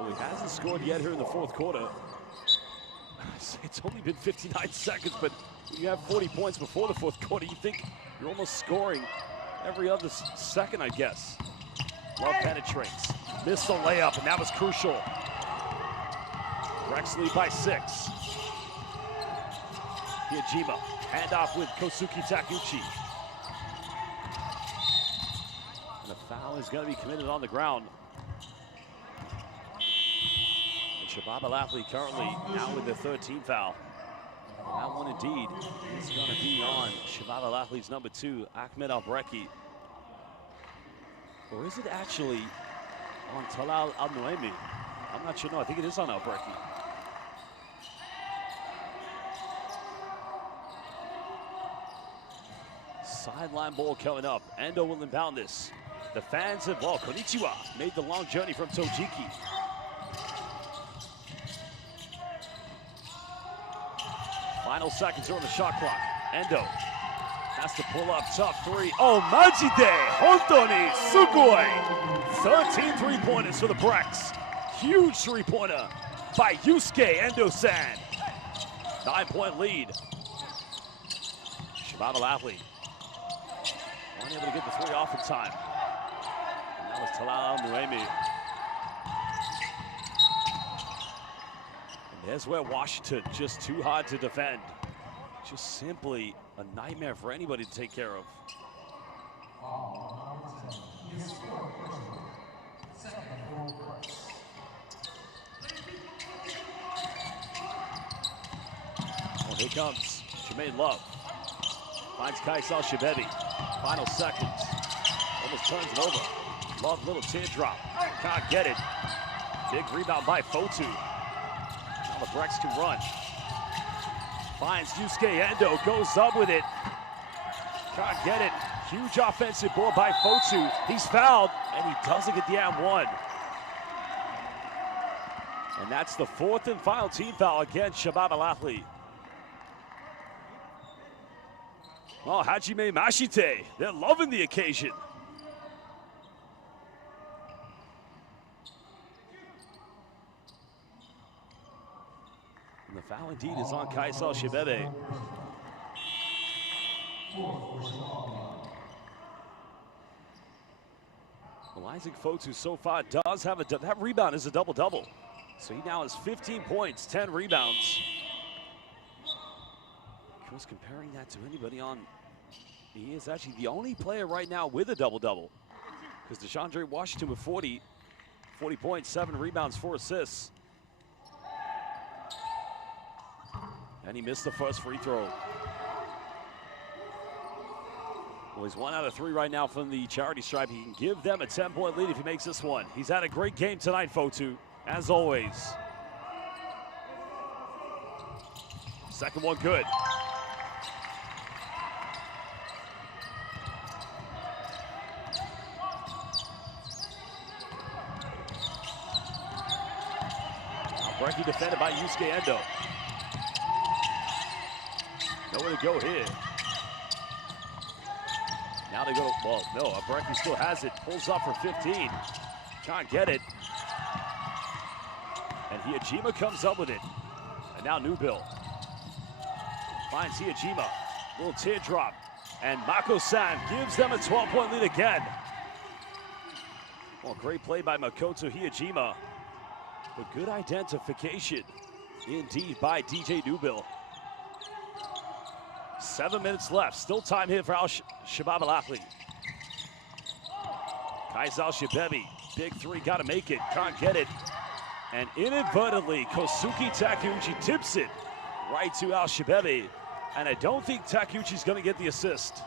Well, he hasn't scored yet here in the fourth quarter. It's only been 59 seconds, but when you have 40 points before the fourth quarter, you think you're almost scoring every other second, I guess. Love penetrates. Missed the layup, and that was crucial. Brex lead by 6. Hijima, handoff with Kosuke Takuchi. And the foul is going to be committed on the ground. Shabab Al Ahli currently now with the 13th foul. That one indeed is going to be on Shabab Al Ahli's number 2, Ahmed Albreki. Or is it actually on Talal Al-Nuaimi? I'm not sure. No, I think it is on Albreki. Sideline ball coming up. Endo will inbound this. The fans have, well, Konnichiwa made the long journey from Tojiki. Final seconds are on the shot clock. Endo has to pull up, tough 3. Oh, Majide, Hontoni, Sugoi. 13 three-pointers for the Brex. Huge three-pointer by Yusuke Endo-san. 9-point lead. Shabab Al Ahli unable to get the 3 off in time. And that was Talal Nuemi. There's where Washington, just too hard to defend. Just simply a nightmare for anybody to take care of. Well, here comes Jermaine Love. Finds Kaisal Shibebi. Final seconds. Almost turns it over. Love, little teardrop. Can't get it. Big rebound by Fotu. The Brex can run. Finds Yusuke Endo, goes up with it. Can't get it. Huge offensive board by Fotu. He's fouled, and he doesn't get the and-one. And that's the 4th and final team foul against Shabab Al Ahli. Oh, Hajime Mashite, they're loving the occasion. And the foul indeed is on Kaisal Shibebe. Well, Isaac Fotu so far does have that rebound is a double-double. So he now has 15 points, 10 rebounds. Of course, comparing that to anybody on, he is actually the only player right now with a double-double. Because DeShondre Washington with 40 points, 7 rebounds, 4 assists. And he missed the first free throw. Well, he's 1 out of 3 right now from the charity stripe. He can give them a 10-point lead if he makes this one. He's had a great game tonight, Fotu, as always. Second one good. Brecky defended by Yusuke Endo. Nowhere to go here. Now Now they go to, well, no, Brecky still has it. Pulls up for 15. Can't get it. And Hiyajima comes up with it. And now Newbill finds Hiyajima. Little teardrop. And Mako-san gives them a 12-point lead again. Well, great play by Makoto Hiyajima. But good identification indeed by DJ Newbill. 7 minutes left. Still time here for Shabab Al Ahli. Kaisal Shibebi. Big three, gotta make it. Can't get it. And inadvertently, Kosuke Takeuchi tips it right to Al Shibebi. And I don't think Takeuchi's gonna get the assist.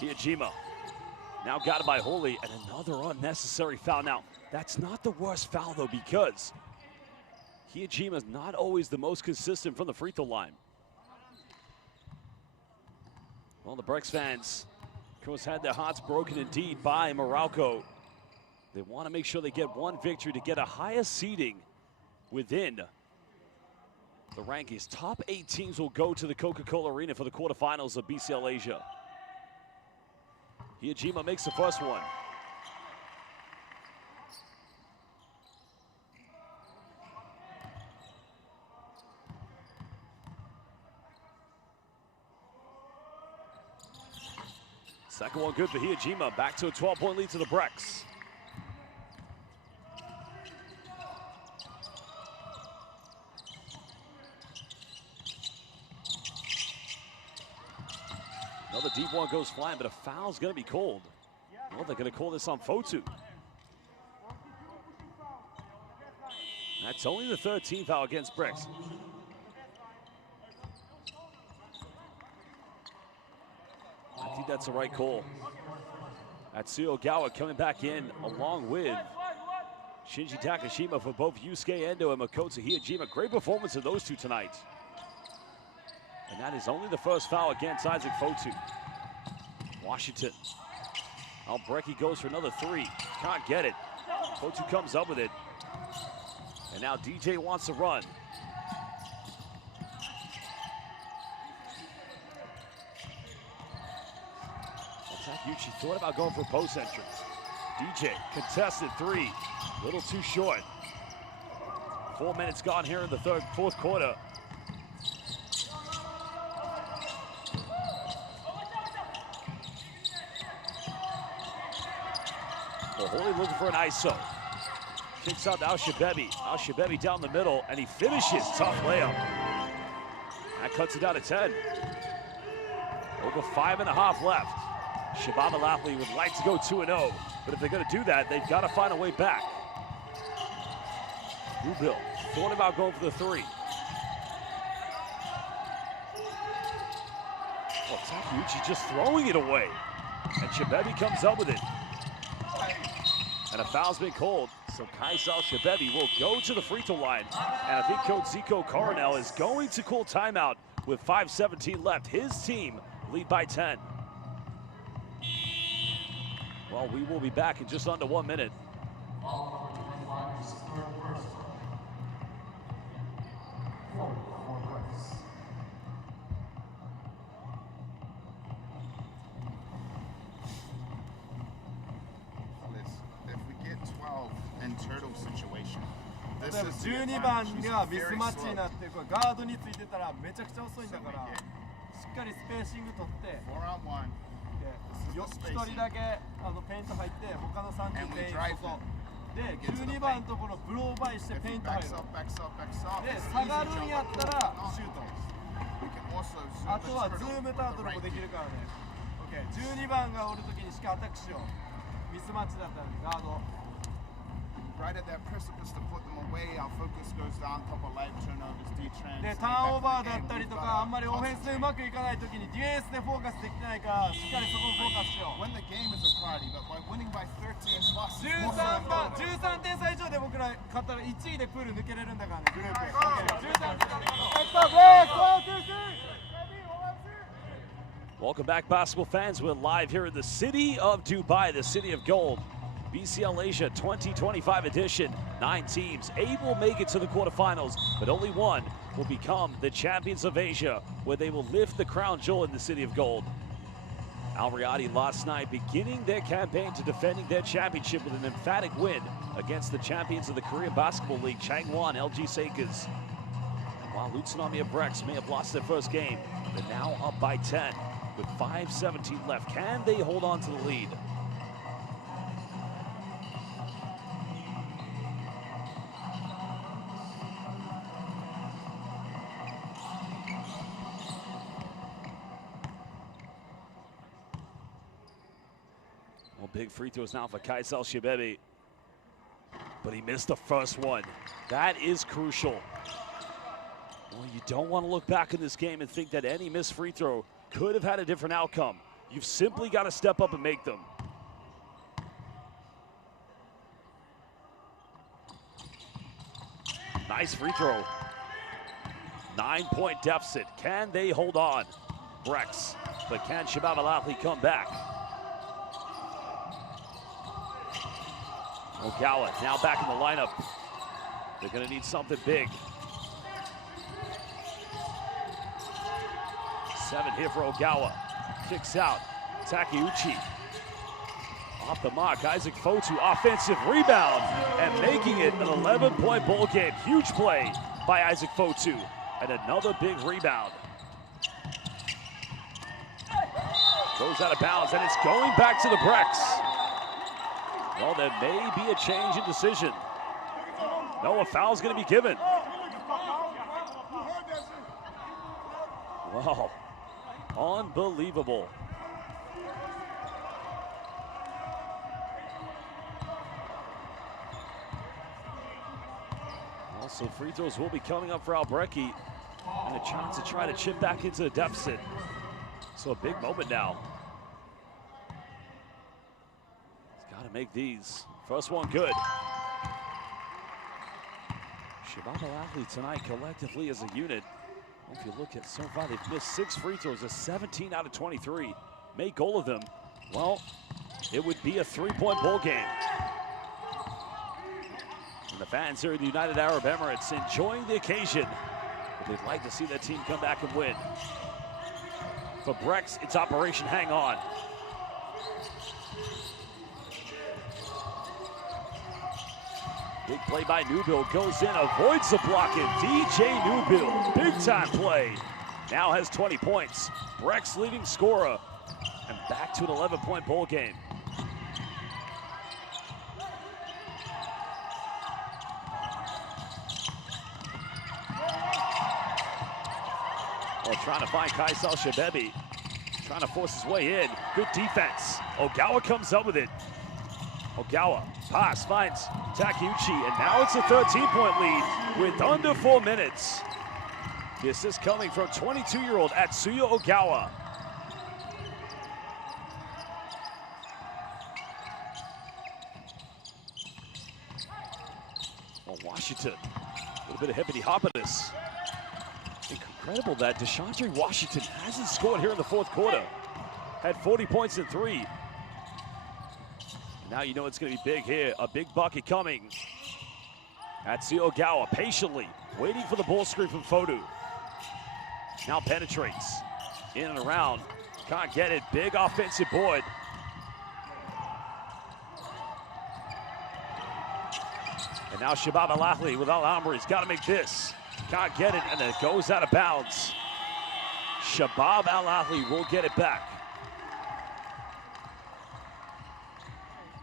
Hiyajima now got it by Holy, and another unnecessary foul. Now, that's not the worst foul though, because Hiyajima is not always the most consistent from the free throw line. Well, the Brex fans, of course, had their hearts broken indeed by Morocco. They want to make sure they get one victory to get a higher seeding within the rankings. Top 8 teams will go to the Coca-Cola Arena for the quarterfinals of BCL Asia. Hiyajima makes the first one. Second one good for Hiyajima. Back to a 12-point lead to the Brex. Another deep one goes flying, but a foul's going to be called. Well, they're going to call this on Fotu. That's only the 13th foul against Brex. I think that's the right call. Atsuyo Gawa coming back in along with Shinji Takashima for both Yusuke Endo and Makoto Hiyajima. Great performance of those two tonight. And that is only the first foul against Isaac Fotu. Washington. Brecky goes for another three. Can't get it. Fotu comes up with it. And now DJ wants to run. Takeuchi thought about going for a post entrance. DJ, contested three. Little too short. 4 minutes gone here in the fourth quarter. Well, Holy looking for an ISO. Kicks out to Al Shibebi. Al Shibebi down the middle, and he finishes. Tough layup. That cuts it down to 10. Over 5.5 left. Shabab Al Ahli would like to go 2-0, but if they're going to do that, they've got to find a way back. Newbill thought about going for the three. Well, Takeuchi just throwing it away, and Shibebi comes up with it. And a foul's been called, so Kaisal Shibebi will go to the free throw line. And I think Coach Zico Coronel is going to call timeout with 5:17 left. His team lead by 10. Well, we will be back in just under 1 minute. If we get 12 in turtle situation, 例えば12番がミスマッチになってこれガードについてたらめちゃくちゃ遅いんだからしっかりスペーシング取って1人だけペイント入って他の3人全員外で12番のところブローバイしてペイント入るで下がるんやったらシュートあとはズームタートルもできるからね 12番がおるときにしかアタックしようミスマッチだったらガード Right at that precipice to put them away, our focus goes down, couple light turnovers, D-trans. でターンオーバーだったりとかあんまりオフェンスでうまくいかないときにディフェンスでフォーカスできてないからしっかりそこをフォーカスしよう When the game is a party, but by winning by 13 plus, 13点差以上で僕ら勝ったら1位でプール抜けれるんだからねグループ 13 Welcome back, basketball fans. We're live here in the city of Dubai, the city of gold. BCL Asia 2025 edition. 9 teams. 8 will make it to the quarterfinals, but only one will become the champions of Asia, where they will lift the crown jewel in the City of Gold. Al Riyadi last night beginning their campaign to defending their championship with an emphatic win against the champions of the Korean Basketball League, Changwon LG Sakers. And while Utsunomiya Brex may have lost their first game, they're now up by 10 with 5:17 left. Can they hold on to the lead? Big free throws now for Kaisel Shibebi, but he missed the first one. That is crucial. Well, you don't want to look back in this game and think that any missed free throw could have had a different outcome. You've simply got to step up and make them. Nice free throw. 9-point deficit. Can they hold on? Brex, but can Shabab Al Ahli come back? Ogawa now back in the lineup. They're going to need something big. 7 here for Ogawa. Kicks out. Takeuchi. Off the mark. Isaac Fotu. Offensive rebound. And making it an 11-point ball game. Huge play by Isaac Fotu. And another big rebound. Goes out of bounds. And it's going back to the Brex. Well, there may be a change in decision. No, a foul's going to be given. Wow, unbelievable. Also, free throws will be coming up for Albrecht, and a chance to try to chip back into the deficit. So a big moment now. Got to make these. First one good. Shabab Al Ahli tonight collectively as a unit. If you look at so far, they've missed 6 free throws, a 17 out of 23. Make all of them. Well, it would be a 3-point ball game. And the fans here in the United Arab Emirates enjoying the occasion. But they'd like to see their team come back and win. For Brex, it's Operation Hang On. Big play by Newbill, goes in, avoids the blocking. DJ Newbill, big time play. Now has 20 points. Brex leading scorer, and back to an 11-point ball game. Well, trying to find Kaisel Shibebi, trying to force his way in. Good defense. Ogawa comes up with it. Ogawa, pass, finds Takeuchi, and now it's a 13-point lead with under 4 minutes. The assist coming from 22-year-old Atsuya Ogawa. Well, Washington, a little bit of hippity-hoppiness. Incredible that DeShondre Washington hasn't scored here in the 4th quarter. Had 40 points in 3. Now you know it's going to be big here. A big bucket coming. Atsuya Ogawa patiently waiting for the ball screen from Fotu. Now penetrates. In and around. Can't get it. Big offensive board. And now Shabab Al Ahli with Al Amri. He's got to make this. Can't get it, and it goes out of bounds. Shabab Al Ahli will get it back.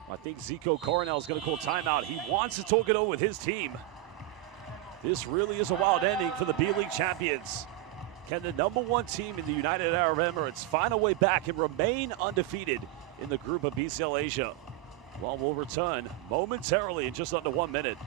I think Zico Coronel is going to call timeout. He wants to talk it over with his team. This really is a wild ending for the B-League champions. Can the #1 team in the United Arab Emirates find a way back and remain undefeated in the group of BCL Asia? Well, we'll return momentarily in just under 1 minute.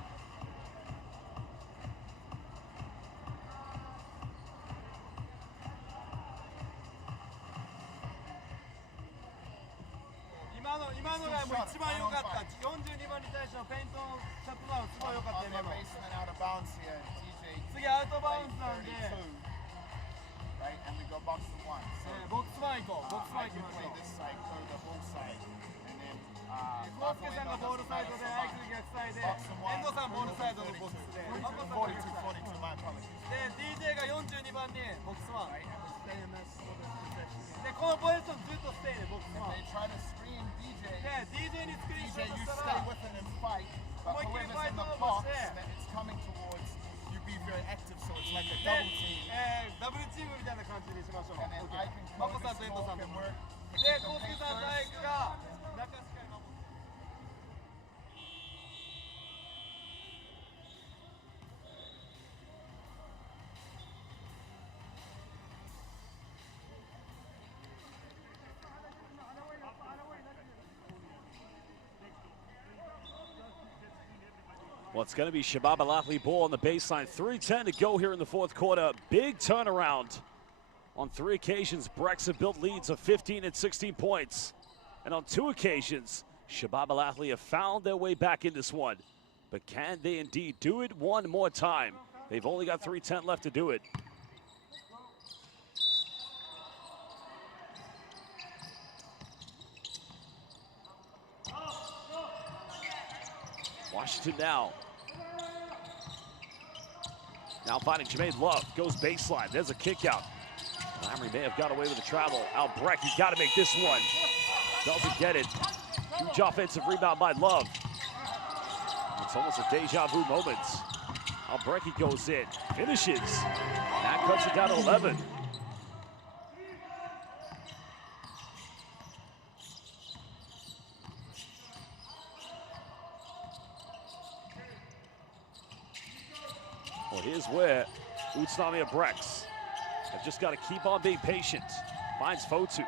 Right, and we go box to 1. So box 1 行こう。box 1行きましょう。play this side, go the whole side, and then コウスケさんがボールサイドで、相手が逆サイドで、遠藤さんボールサイドのボックスで、マコさんが逆サイドで、DJ が42番にボックス1。で、このポジションずっとステイでボックス1。で、DJ にスクリーンショットしたら、思いっきりファイトオーバーして、ダブルチームみたいな感じにしましょう。マコさんと遠藤さんで。で、コウスケさんとアイクが中しっかり守って。Well, it's going to be Shabab Al Ahli ball on the baseline. 3:10 to go here in the fourth quarter. Big turnaround. On 3 occasions, Brex have built leads of 15 and 16 points. And on 2 occasions, Shabab Al Ahli have found their way back in this one. But can they indeed do it one more time? They've only got 3:10 left to do it. Washington now. Now finding Jermaine Love, goes baseline, there's a kick out. Lamory may have got away with the travel. Albrecht, he's got to make this one. Doesn't get it. Huge offensive rebound by Love. It's almost a deja vu moment. Albrecht goes in, finishes. That cuts it down to 11. Well, here's where Utsunomiya Brex have just got to keep on being patient. Finds Fotu,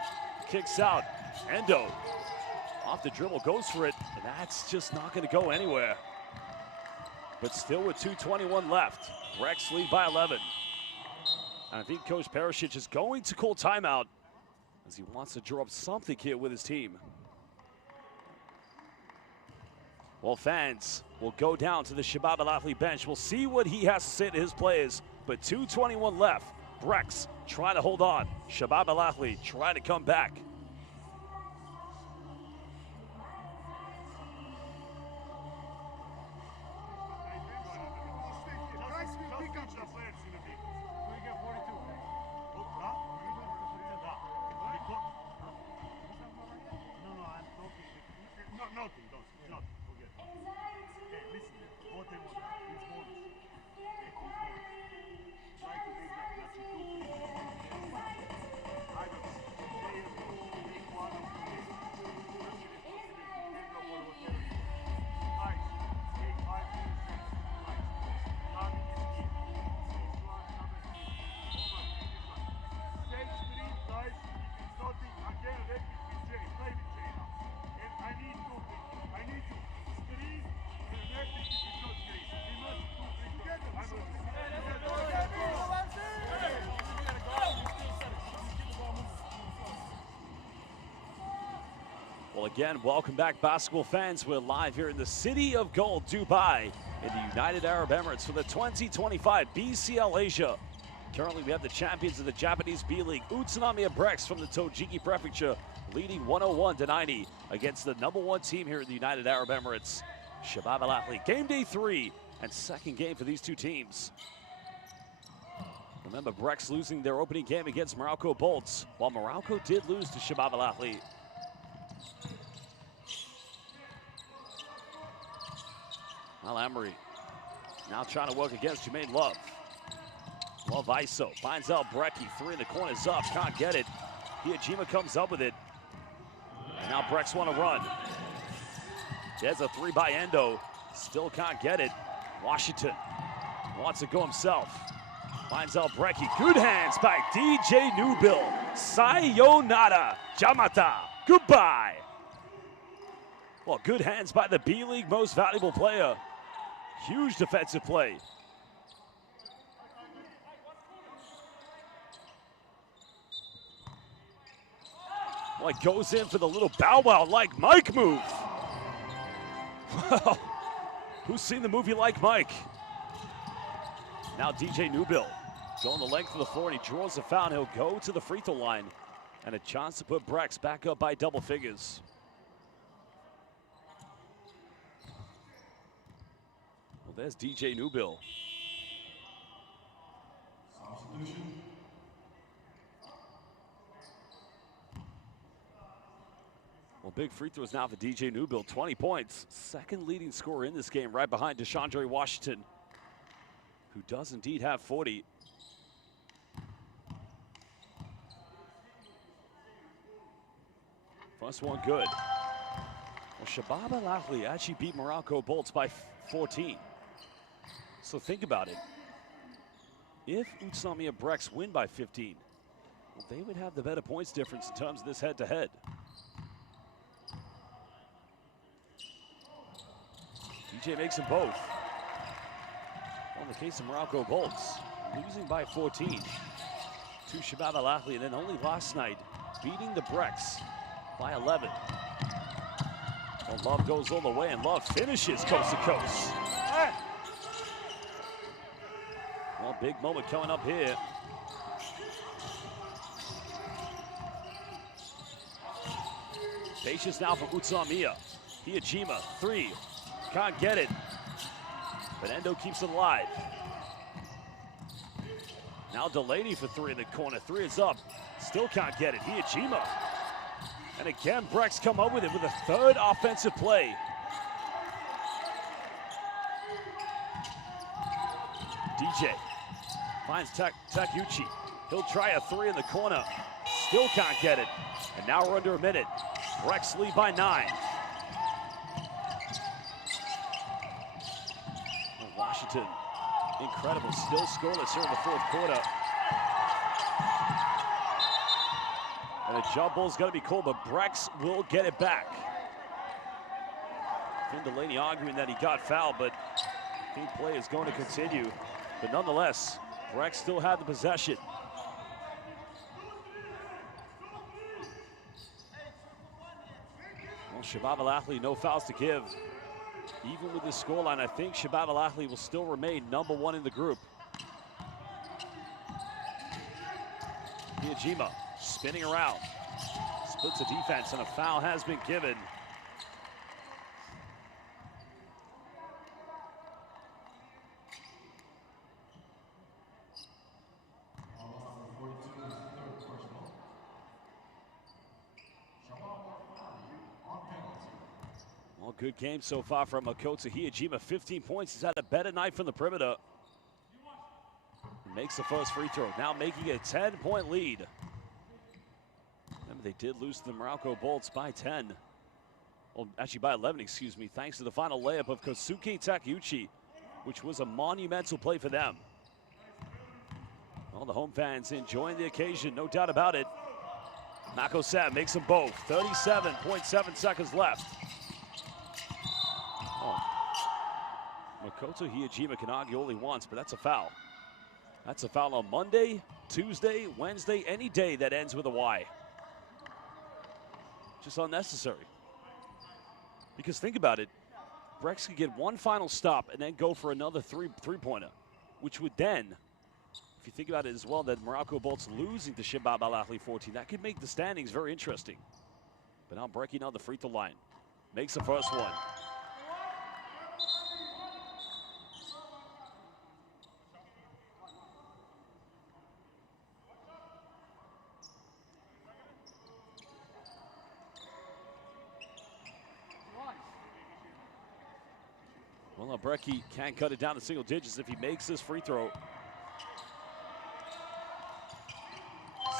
kicks out. Endo off the dribble, goes for it, and that's just not going to go anywhere. But still with 2:21 left, Brex lead by 11. And I think Coach Perisic is going to call timeout as he wants to draw up something here with his team. Well, fans will go down to the Shabab Al Ahli bench. We'll see what he has to say to his players. But 2:21 left. Brex trying to hold on. Shabab Al Ahli trying to come back. Well, again, welcome back, basketball fans. We're live here in the City of Gold, Dubai, in the United Arab Emirates for the 2025 BCL Asia. Currently, we have the champions of the Japanese B-League, Utsunomiya Brex from the Tochigi Prefecture, leading 101-90 against the #1 team here in the United Arab Emirates, Shabab Al Ahli. Game day 3 and second game for these two teams. Remember, Brex losing their opening game against Morocco Bolts, while Morocco did lose to Shabab Al Ahli. Al Emery now trying to work against Jermaine Love. Love ISO, finds out Brecky, 3 in the corners up, can't get it. Hiyajima comes up with it. And now Brex want to run. There's a 3 by Endo, still can't get it. Washington wants to go himself. Finds out Brecky, good hands by DJ Newbill. Sayonara, Jamata, goodbye. Well, good hands by the B-League most valuable player. Huge defensive play. Well, it goes in for the little bow wow like Mike move. Well, who's seen the movie Like Mike? Now DJ Newbill going the length of the floor, and he draws the foul. He'll go to the free throw line, and a chance to put Brex back up by double figures. There's DJ Newbill. Substitution. Well, big free throws now for DJ Newbill. 20 points. Second leading scorer in this game, right behind DeShondre Washington, who does indeed have 40. First one good. Well, Shabab Al Ahli actually beat Morocco Bolts by 14. So think about it. If Utsunomiya Brex win by 15, well, they would have the better points difference in terms of this head-to-head. DJ makes them both. Well, in the case of Morocco Bolts, losing by 14 to Shabab Al Ahli, and then only last night beating the Brex by 11. Well, Love goes all the way, and Love finishes coast to coast. Well, big moment coming up here. Patience now for Utsunomiya. Hiyajima, 3. Can't get it. But Endo keeps it alive. Now Delaney for 3 in the corner. 3 is up. Still can't get it. Hiyajima. And again, Brex come up with it with a third offensive play. DJ finds Takeuchi. He'll try a 3 in the corner. Still can't get it. And now we're under a minute. Brex lead by 9. Washington, incredible, still scoreless here in the fourth quarter. And a jump ball's gonna be called, but Brex will get it back. Finn Delaney arguing that he got fouled, but I think play is going to continue. But nonetheless, Brex still had the possession. Well, Shabab Al Ahli, no fouls to give. Even with this scoreline, I think Shabab Al Ahli will still remain #1 in the group. Hiyajima spinning around. Splits the defense, and a foul has been given. Well, good game so far from Makoto Hiyajima. 15 points. He's had a better night from the perimeter. Makes the first free throw. Now making a 10-point lead. Remember, they did lose to the Morocco Bolts by 10. Well, actually by 11, excuse me, thanks to the final layup of Kosuke Takeuchi, which was a monumental play for them. Well, the home fans enjoying the occasion, no doubt about it. Mako Sam makes them both. 37.7 seconds left. Oh. Makoto Hiyajima can argue all he wants, but that's a foul. That's a foul on Monday, Tuesday, Wednesday, any day that ends with a Y. Just unnecessary. Because think about it, Brex could get one final stop and then go for another three-pointer, which would then, if you think about it as well, that Morocco Bolts losing to Shabab Al Ahli 14, that could make the standings very interesting. But now breaking out the free throw line. Makes the first one. Well, Brecky can't cut it down to single digits if he makes this free throw.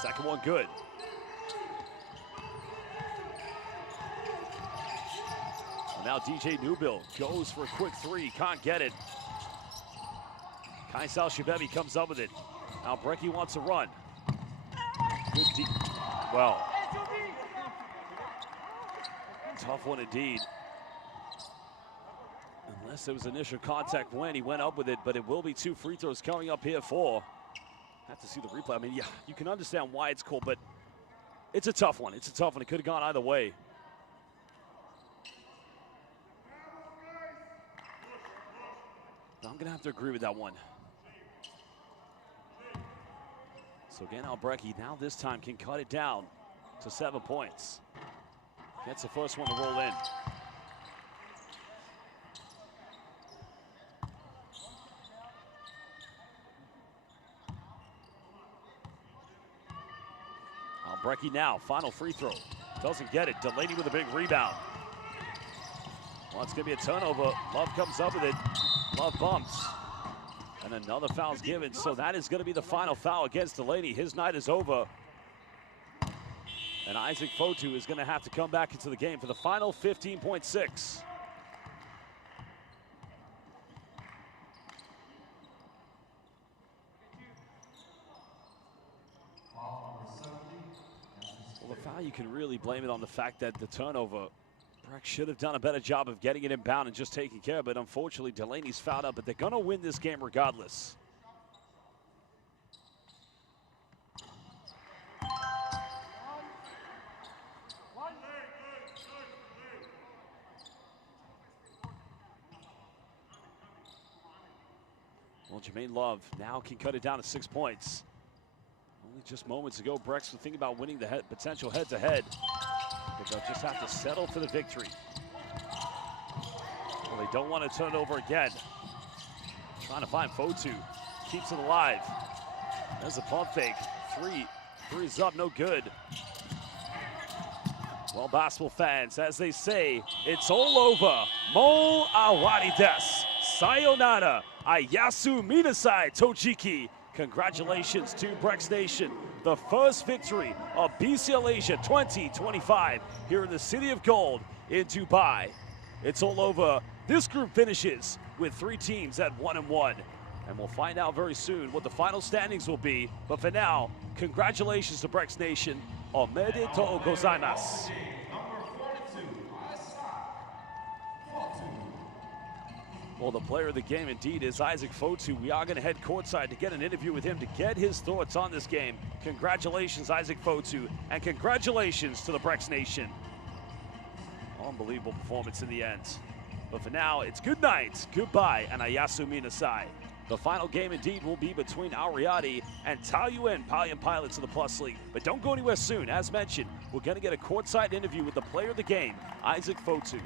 Second one good. And now DJ Newbill goes for a quick 3, can't get it. Kaisal Shabebi comes up with it. Now Brecky wants to run. Good deep. Well, tough one indeed. Unless there was initial contact when he went up with it, but it will be 2 free throws coming up here for. Have to see the replay. I mean, yeah, you can understand why it's called, but it's a tough one. It's a tough one. It could have gone either way. I'm going to have to agree with that one. So again, Albrecky now this time can cut it down to 7 points. Gets the first one to roll in. Brecky now, final free throw. Doesn't get it. Delaney with a big rebound. Well, it's going to be a turnover. Love comes up with it. Love bumps. And another foul's given, so that is going to be the final foul against Delaney. His night is over. And Isaac Fotu is going to have to come back into the game for the final 15.6. Well, the foul, you can really blame it on the fact that the turnover, Brex should have done a better job of getting it inbound and just taking care of it. Unfortunately, Delaney's fouled up, but they're going to win this game regardless. Well, Jermaine Love now can cut it down to 6 points. Only just moments ago, Brex was thinking about winning the potential head-to-head. But they'll just have to settle for the victory. Well, they don't want to turn it over again. Trying to find Fotu. Keeps it alive. There's a pump fake. Three's up, no good. Well, basketball fans, as they say, it's all over. Mo awari desu. Sayonara. Ayasu minasai Tojiki. Congratulations to Brex Nation. The first victory of BCL Asia 2025 here in the City of Gold in Dubai. It's all over. This group finishes with 3 teams at 1-1. And we'll find out very soon what the final standings will be. But for now, congratulations to Brex Nation. Omedetou gozaimasu. Well, the player of the game indeed is Isaac Fotu. We are going to head courtside to get an interview with him to get his thoughts on this game. Congratulations, Isaac Fotu, and congratulations to the Brex Nation. Unbelievable performance in the end. But for now, it's good night, goodbye, and Ayasu Minasai. The final game indeed will be between Ariadi and Taoyuan Palian Pilots of the Plus League. But don't go anywhere soon. As mentioned, we're going to get a courtside interview with the player of the game, Isaac Fotu.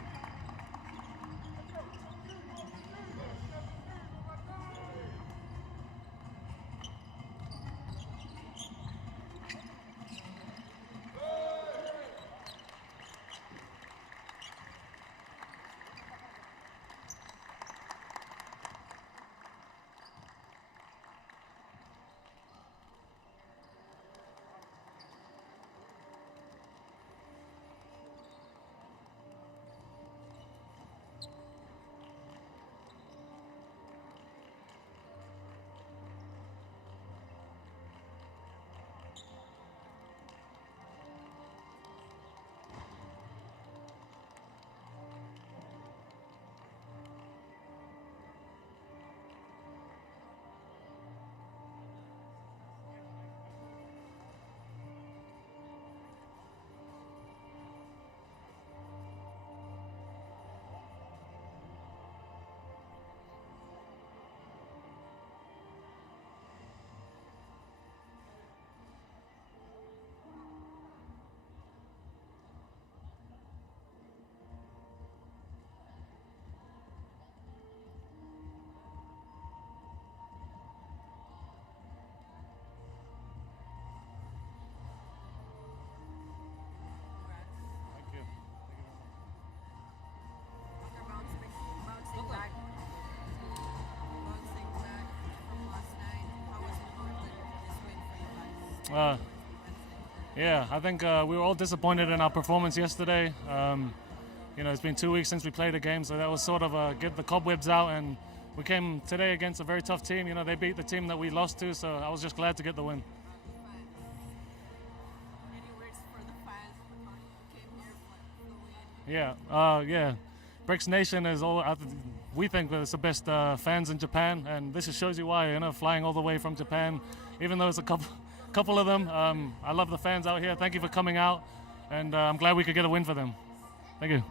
Yeah, I think we were all disappointed in our performance yesterday. You know, it's been 2 weeks since we played a game, so that was sort of get the cobwebs out, and we came today against a very tough team. You know, they beat the team that we lost to, so I was just glad to get the win. Any words for the fans who came here for the win? Yeah. Brex Nation is all. We think that it's the best fans in Japan, and this just shows you why. You know, flying all the way from Japan, even though it's a couple of them. I love the fans out here. Thank you for coming out, and I'm glad we could get a win for them. Thank you.